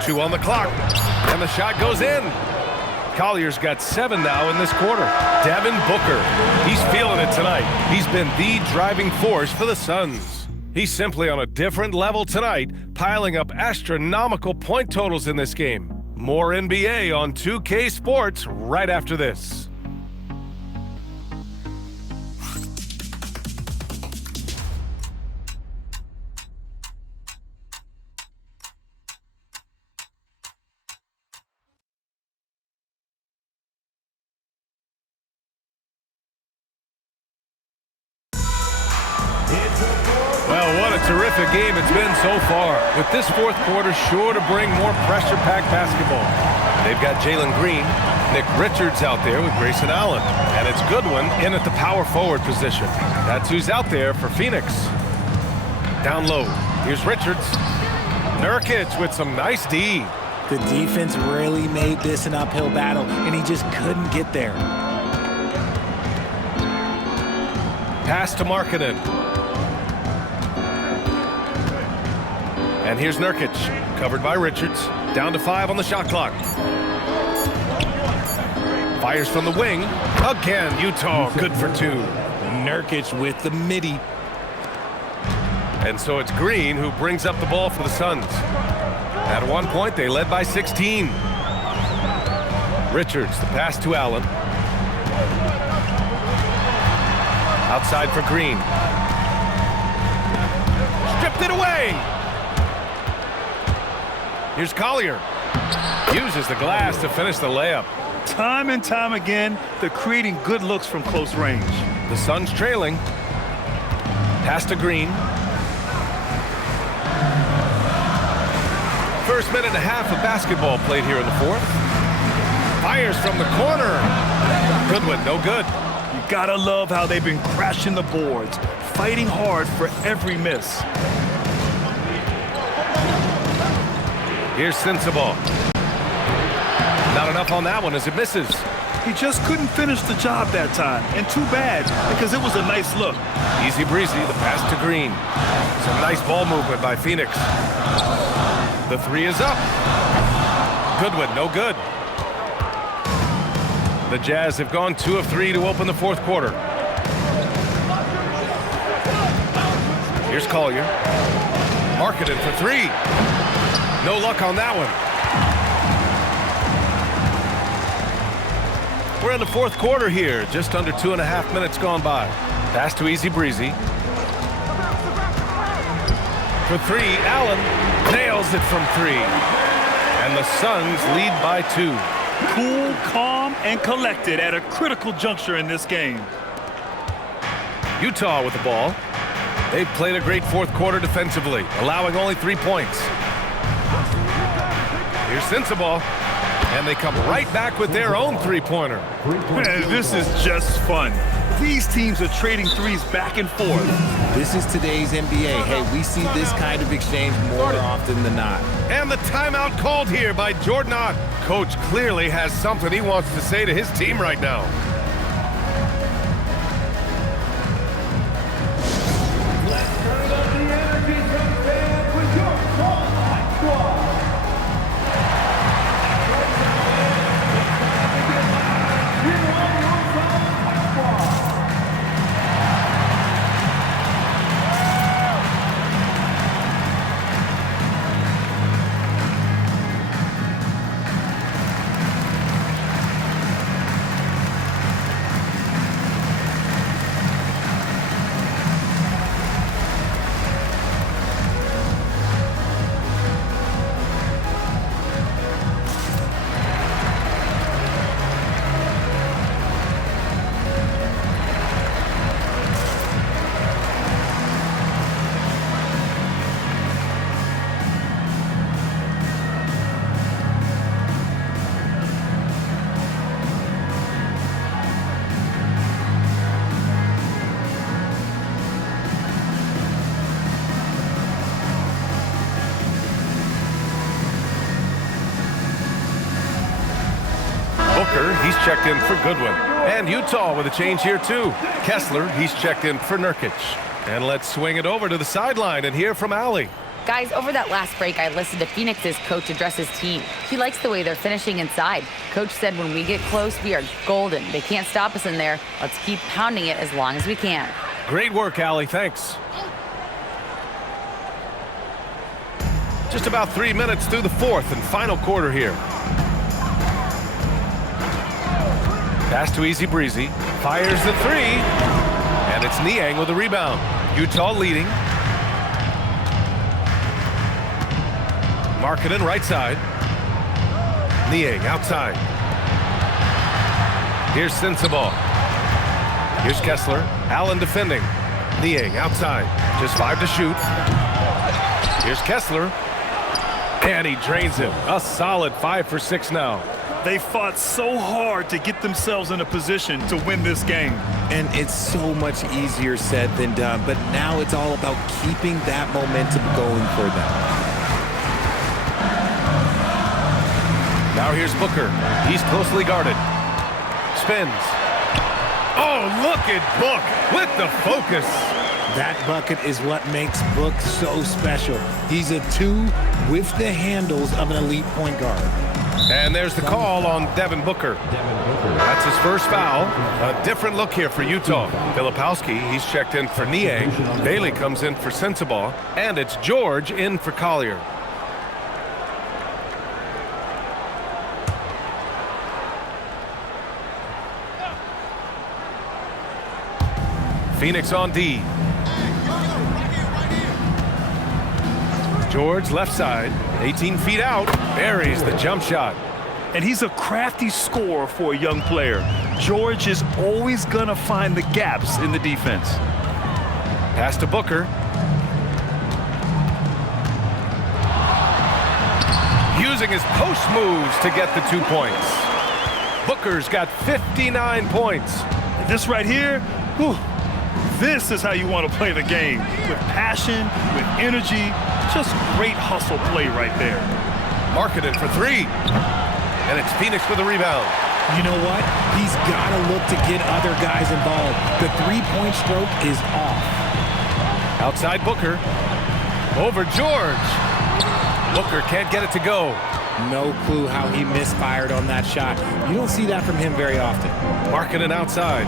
2 on the clock. And the shot goes in. Collier's got 7 now in this quarter. Devin Booker. He's feeling it tonight. He's been the driving force for the Suns. He's simply on a different level tonight, piling up astronomical point totals in this game. More NBA on 2K Sports right after this. Well, what a terrific game it's been so far. With this 4th quarter sure to bring more pressure-packed basketball. They've got Jalen Green, Nick Richards out there with Grayson Allen. And it's Goodwin in at the power forward position. That's who's out there for Phoenix. Down low, here's Richards. Nurkic with some nice D. The defense really made this an uphill battle, and he just couldn't get there. Pass to Markkanen. And here's Nurkic, covered by Richards. Down to 5 on the shot clock. Fires from the wing. Again, Utah good for 2. Nurkic with the midi. And so it's Green who brings up the ball for the Suns. At one point, they led by 16. Richards, the pass to Allen. Outside for Green. Stripped it away. Here's Collier. Uses the glass to finish the layup. Time and time again, they're creating good looks from close range. The Suns trailing. Pass to Green. First minute and a half of basketball played here in the 4th. Fires from the corner. Goodwin, no good. You gotta love how they've been crashing the boards, fighting hard for every miss. Here's Sensabaugh. Not enough on that one as it misses. He just couldn't finish the job that time, and too bad, because it was a nice look. Easy breezy, the pass to Green. Some nice ball movement by Phoenix. The 3 is up. Goodwin, no good. The Jazz have gone 2 of 3 to open the 4th quarter. Here's Collier. Markkanen for 3. No luck on that one. We're in the 4th quarter here. Just under 2.5 minutes gone by. Pass to Easy Breezy. For 3, Allen nails it from 3. And the Suns lead by 2. Cool, calm, and collected at a critical juncture in this game. Utah with the ball. They've played a great 4th quarter defensively, allowing only 3 points. Here's Sensabaugh. And they come right back with their own 3-pointer. Man, this is just fun. These teams are trading threes back and forth. This is today's NBA. Hey, we see this kind of exchange more often than not. And the timeout called here by Jordan Ott. Coach clearly has something he wants to say to his team right now. Let's turn up the energy from fans with your Spotlight Squad. Booker, he's checked in for Goodwin. And Utah with a change here too. Kessler, he's checked in for Nurkic. And let's swing it over to the sideline and hear from Allie. Guys, over that last break, I listened to Phoenix's coach address his team. He likes the way they're finishing inside. Coach said when we get close, we are golden. They can't stop us in there. Let's keep pounding it as long as we can. Great work, Allie. Thanks. Just about 3 minutes through the fourth and final quarter here. Pass to Easy Breezy. Fires the three. And it's Niang with the rebound. Utah leading. Markkanen right side. Niang outside. Here's Sensabaugh. Here's Kessler. Allen defending. Niang outside. Just 5 to shoot. Here's Kessler. And he drains him. A solid 5 for 6 now. They fought so hard to get themselves in a position to win this game. And it's so much easier said than done, but now it's all about keeping that momentum going for them. Now here's Booker. He's closely guarded. Spins. Oh, look at Book with the focus. That bucket is what makes Book so special. He's a 2 with the handles of an elite point guard. And there's the call on Devin Booker. That's his first foul. A different look here for Utah. Filipowski, he's checked in for Niang. Bailey comes in for Sensabaugh. And it's George in for Collier. Phoenix on D. George left side, 18 feet out, buries the jump shot. And he's a crafty scorer for a young player. George is always gonna find the gaps in the defense. Pass to Booker. Using his post moves to get the 2 points. Booker's got 59 points. This right here, whew, this is how you want to play the game. With passion, with energy, just great hustle play right there. Markkanen for 3. And it's Phoenix with a rebound. You know what? He's got to look to get other guys involved. The 3-point stroke is off. Outside Booker. Over George. Booker can't get it to go. No clue how he misfired on that shot. You don't see that from him very often. Markkanen outside.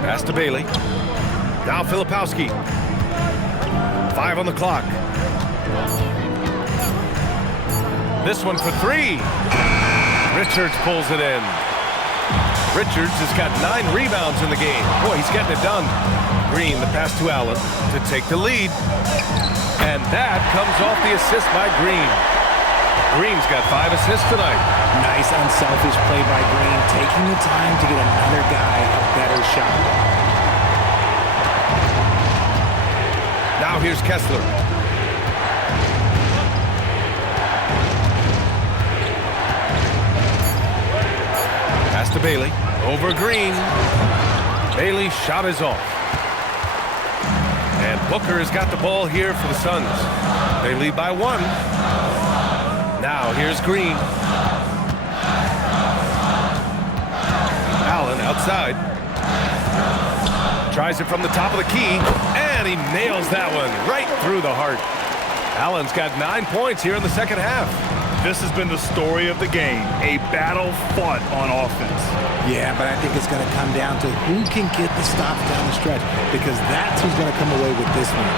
Pass to Bailey. Now Filipowski. 5 on the clock. This one for 3. Richards pulls it in. Richards has got 9 rebounds in the game. Boy, he's getting it done. Green, the pass to Allen to take the lead. And that comes off the assist by Green. Green's got 5 assists tonight. Nice unselfish play by Green, taking the time to get another guy a better shot. Now here's Kessler. Pass to Bailey. Over Green. Bailey's shot is off. And Booker has got the ball here for the Suns. They lead by 1. Now here's Green. Allen outside. Tries it from the top of the key. And he nails that one right through the heart. Allen's got 9 points here in the second half. This has been the story of the game, a battle fought on offense. Yeah, but I think it's going to come down to who can get the stops down the stretch, because that's who's going to come away with this one.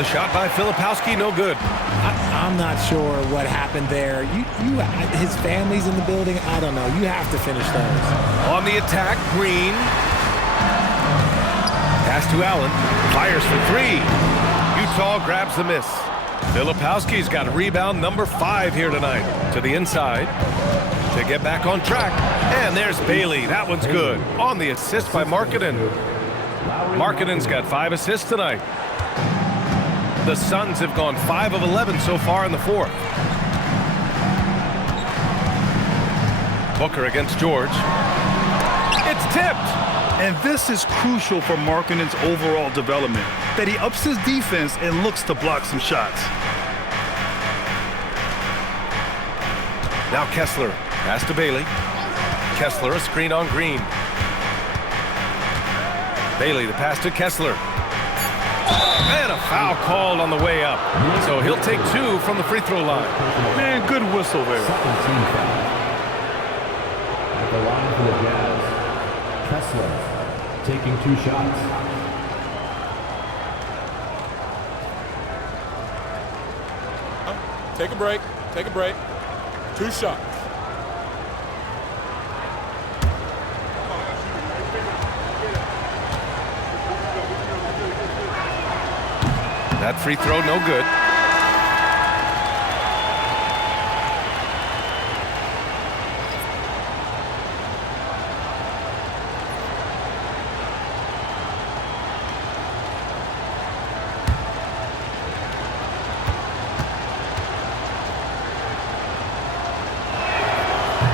The shot by Filipowski, no good. I'm not sure what happened there. His family's in the building. I don't know. You have to finish those. On the attack, Green. Pass to Allen. Fires for 3. Utah grabs the miss. Filipowski's got rebound number 5 here tonight. To the inside to get back on track. And there's Bailey. That one's good. On the assist by Markkanen. Markkanen's got 5 assists tonight. The Suns have gone 5 of 11 so far in the fourth. Booker against George. It's tipped. And this is crucial for Markkanen's overall development, that he ups his defense and looks to block some shots. Now Kessler, pass to Bailey. Kessler, a screen on Green. Bailey, the pass to Kessler. And a foul called on the way up. So he'll take 2 from the free throw line. Man, good whistle there. At the line for the Jazz, Kessler taking 2 shots. Take a break. Take a break. 2 shots. That free throw, no good.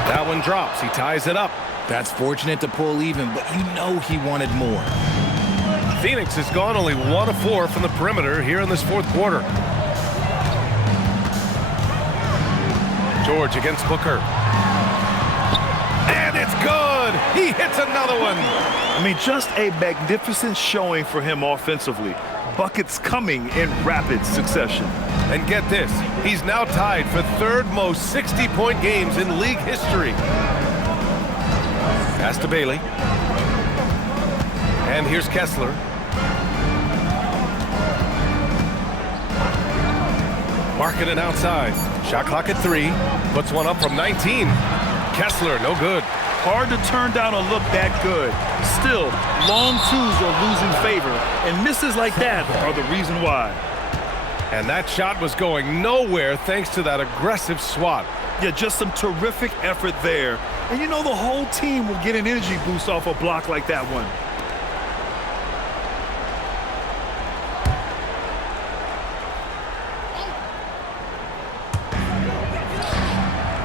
That one drops. He ties it up. That's fortunate to pull even, but you know he wanted more. Phoenix has gone only 1 of 4 from the perimeter here in this fourth quarter. George against Booker. And it's good. He hits another one. I mean, just a magnificent showing for him offensively. Buckets coming in rapid succession. And get this, he's now tied for 3rd most 60-point games in league history. Pass to Bailey. And here's Kessler. Markkanen outside. Shot clock at 3. Puts one up from 19. Kessler, no good. Hard to turn down a look that good. Still, long twos are losing favor, and misses like that are the reason why. And that shot was going nowhere thanks to that aggressive swat. Yeah, just some terrific effort there. And you know the whole team will get an energy boost off a block like that one.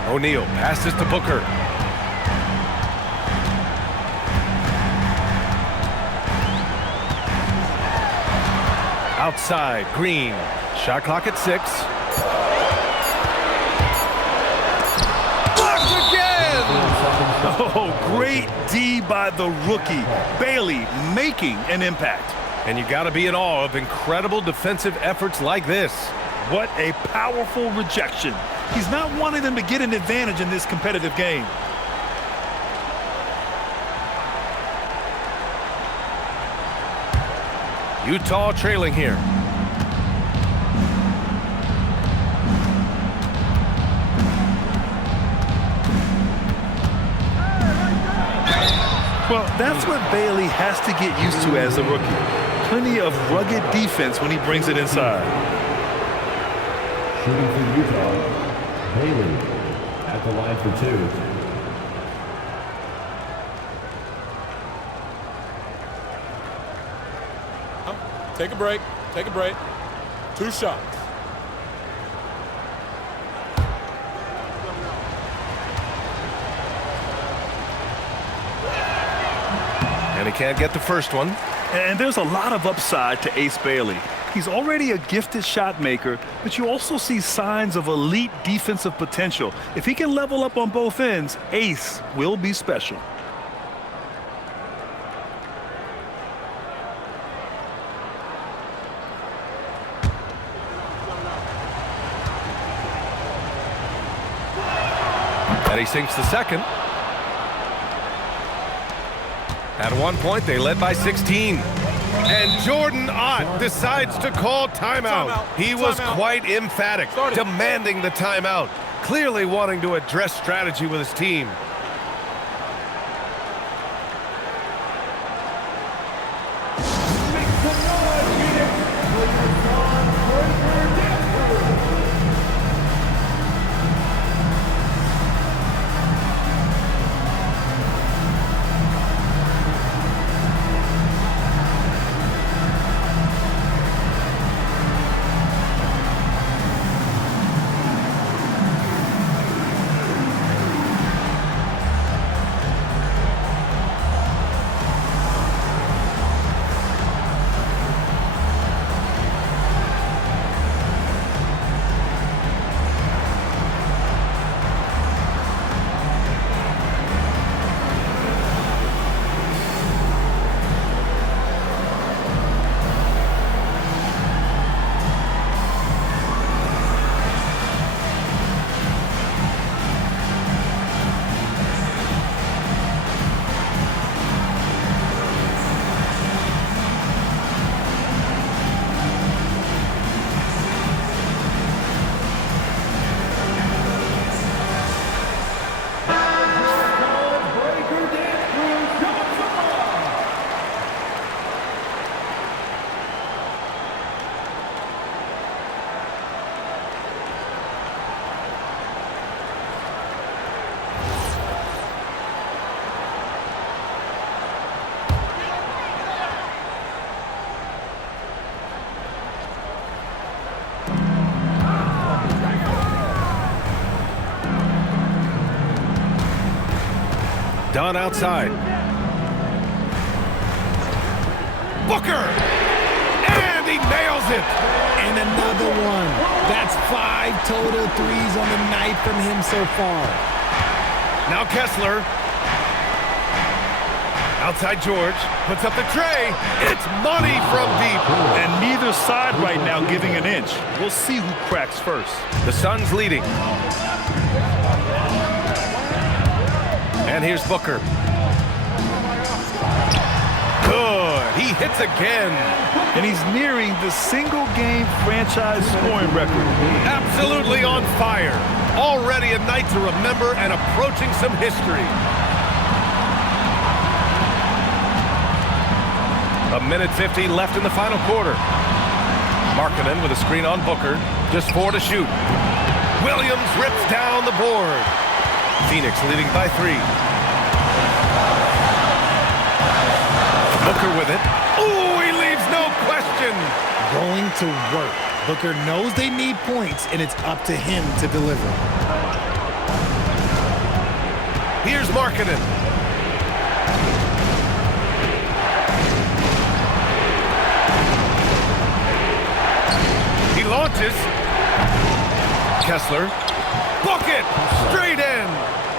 O'Neal passes to Booker. Outside, Green. Shot clock at 6. Blocked again! Oh, great D by the rookie. Bailey making an impact. And you got to be in awe of incredible defensive efforts like this. What a powerful rejection. He's not wanting them to get an advantage in this competitive game. Utah trailing here. Well, that's what Bailey has to get used to as a rookie. Plenty of rugged defense when he brings it inside. Shooting for Utah, Bailey at the line for 2. Take a break. Take a break. 2 shots. And he can't get the first one. And there's a lot of upside to Ace Bailey. He's already a gifted shot maker, but you also see signs of elite defensive potential. If he can level up on both ends, Ace will be special. And he sinks the second. At one point, they led by 16. And Jordan Ott decides to call timeout. He was quite emphatic, demanding the timeout, clearly wanting to address strategy with his team. Dunn outside. Booker! And he nails it! And another one. That's 5 total threes on the night from him so far. Now Kessler. Outside George. Puts up the tray. It's money from deep. And neither side right now giving an inch. We'll see who cracks first. The Suns leading. And here's Booker. Good. He hits again. And he's nearing the single-game franchise scoring record. Absolutely on fire. Already a night to remember and approaching some history. A minute 50 left in the final quarter. Markkanen with a screen on Booker. Just 4 to shoot. Williams rips down the board. Phoenix leading by 3. Booker with it. Ooh, he leaves no question. Going to work. Booker knows they need points, and it's up to him to deliver. Here's Markkanen. He launches. Kessler. Bucket! Straight in.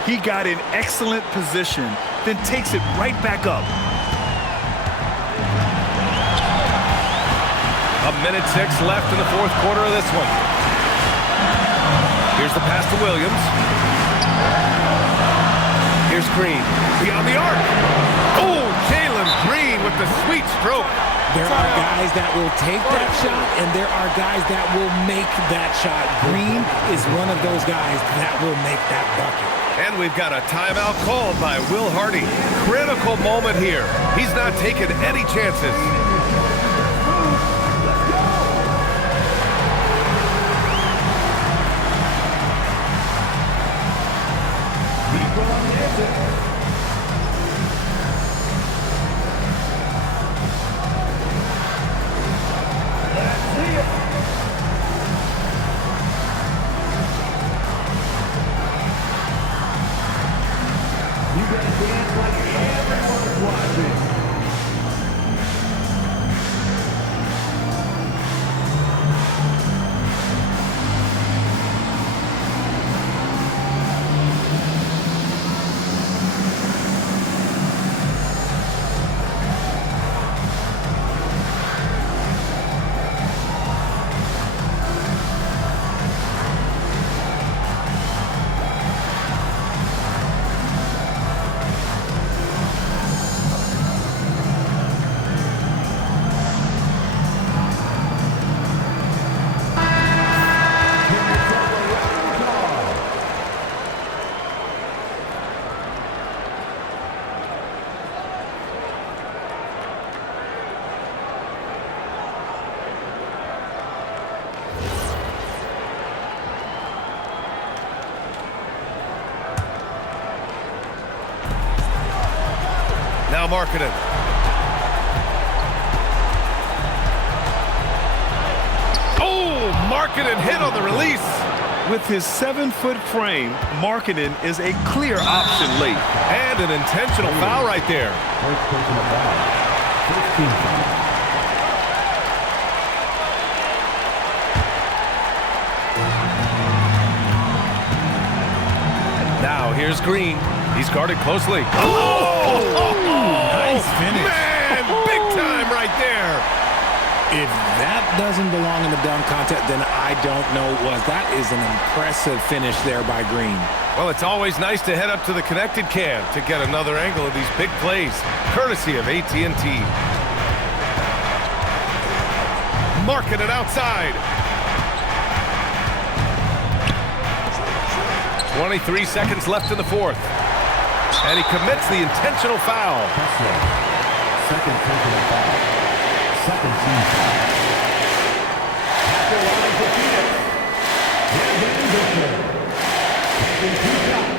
He got in excellent position, then takes it right back up. A minute 6 left in the fourth quarter of this one. Here's the pass to Williams. Here's Green. Beyond the arc. Oh, Jalen Green with the sweet stroke. There are guys that will take that shot, and there are guys that will make that shot. Green is one of those guys that will make that bucket. And we've got a timeout called by Will Hardy. Critical moment here. He's not taking any chances. Now Markkanen. Oh, Markkanen hit on the release. With his 7-foot frame, Markkanen is a clear option late. And an intentional foul right there. First personal foul. 15 foul. Now here's Green. He's guarded closely. Oh! Nice finish. Man, big time right there. If that doesn't belong in the dunk contest, then I don't know what was. That is an impressive finish there by Green. Well, it's always nice to head up to the connected cam to get another angle of these big plays, courtesy of AT&T. Markkanen outside. 23 seconds left in the fourth. And he commits the intentional foul. Second personal foul. Second team foul. At the line for Phoenix, Devin Booker. Taking 2 shots.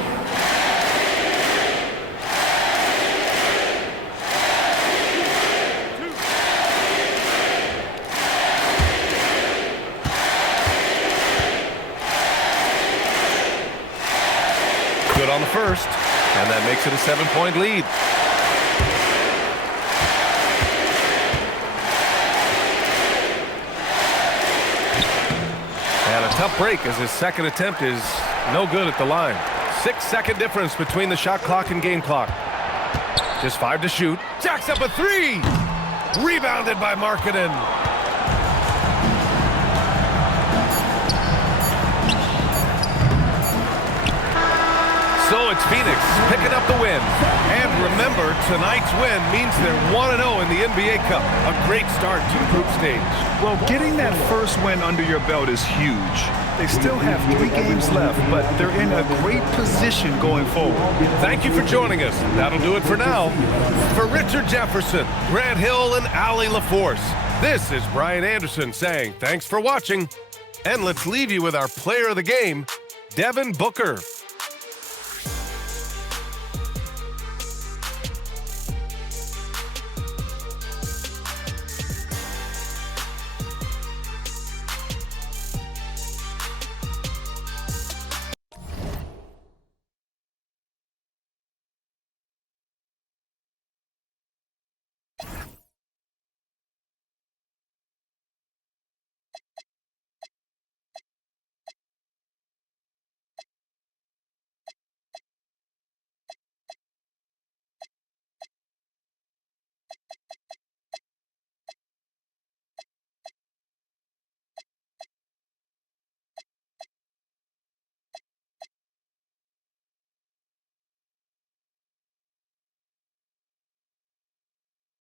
Good on the first. And that makes it a 7-point lead. And a tough break as his second attempt is no good at the line. 6-second difference between the shot clock and game clock. Just 5 to shoot. Jacks up a 3. Rebounded by Markkanen. So it's Phoenix picking up the win. And remember, tonight's win means they're 1-0 in the NBA Cup. A great start to the group stage. Well, getting that first win under your belt is huge. They still have 3 games left, but they're in a great position going forward. Thank you for joining us. That'll do it for now. For Richard Jefferson, Grant Hill, and Allie LaForce, this is Brian Anderson saying thanks for watching. And let's leave you with our player of the game, Devin Booker.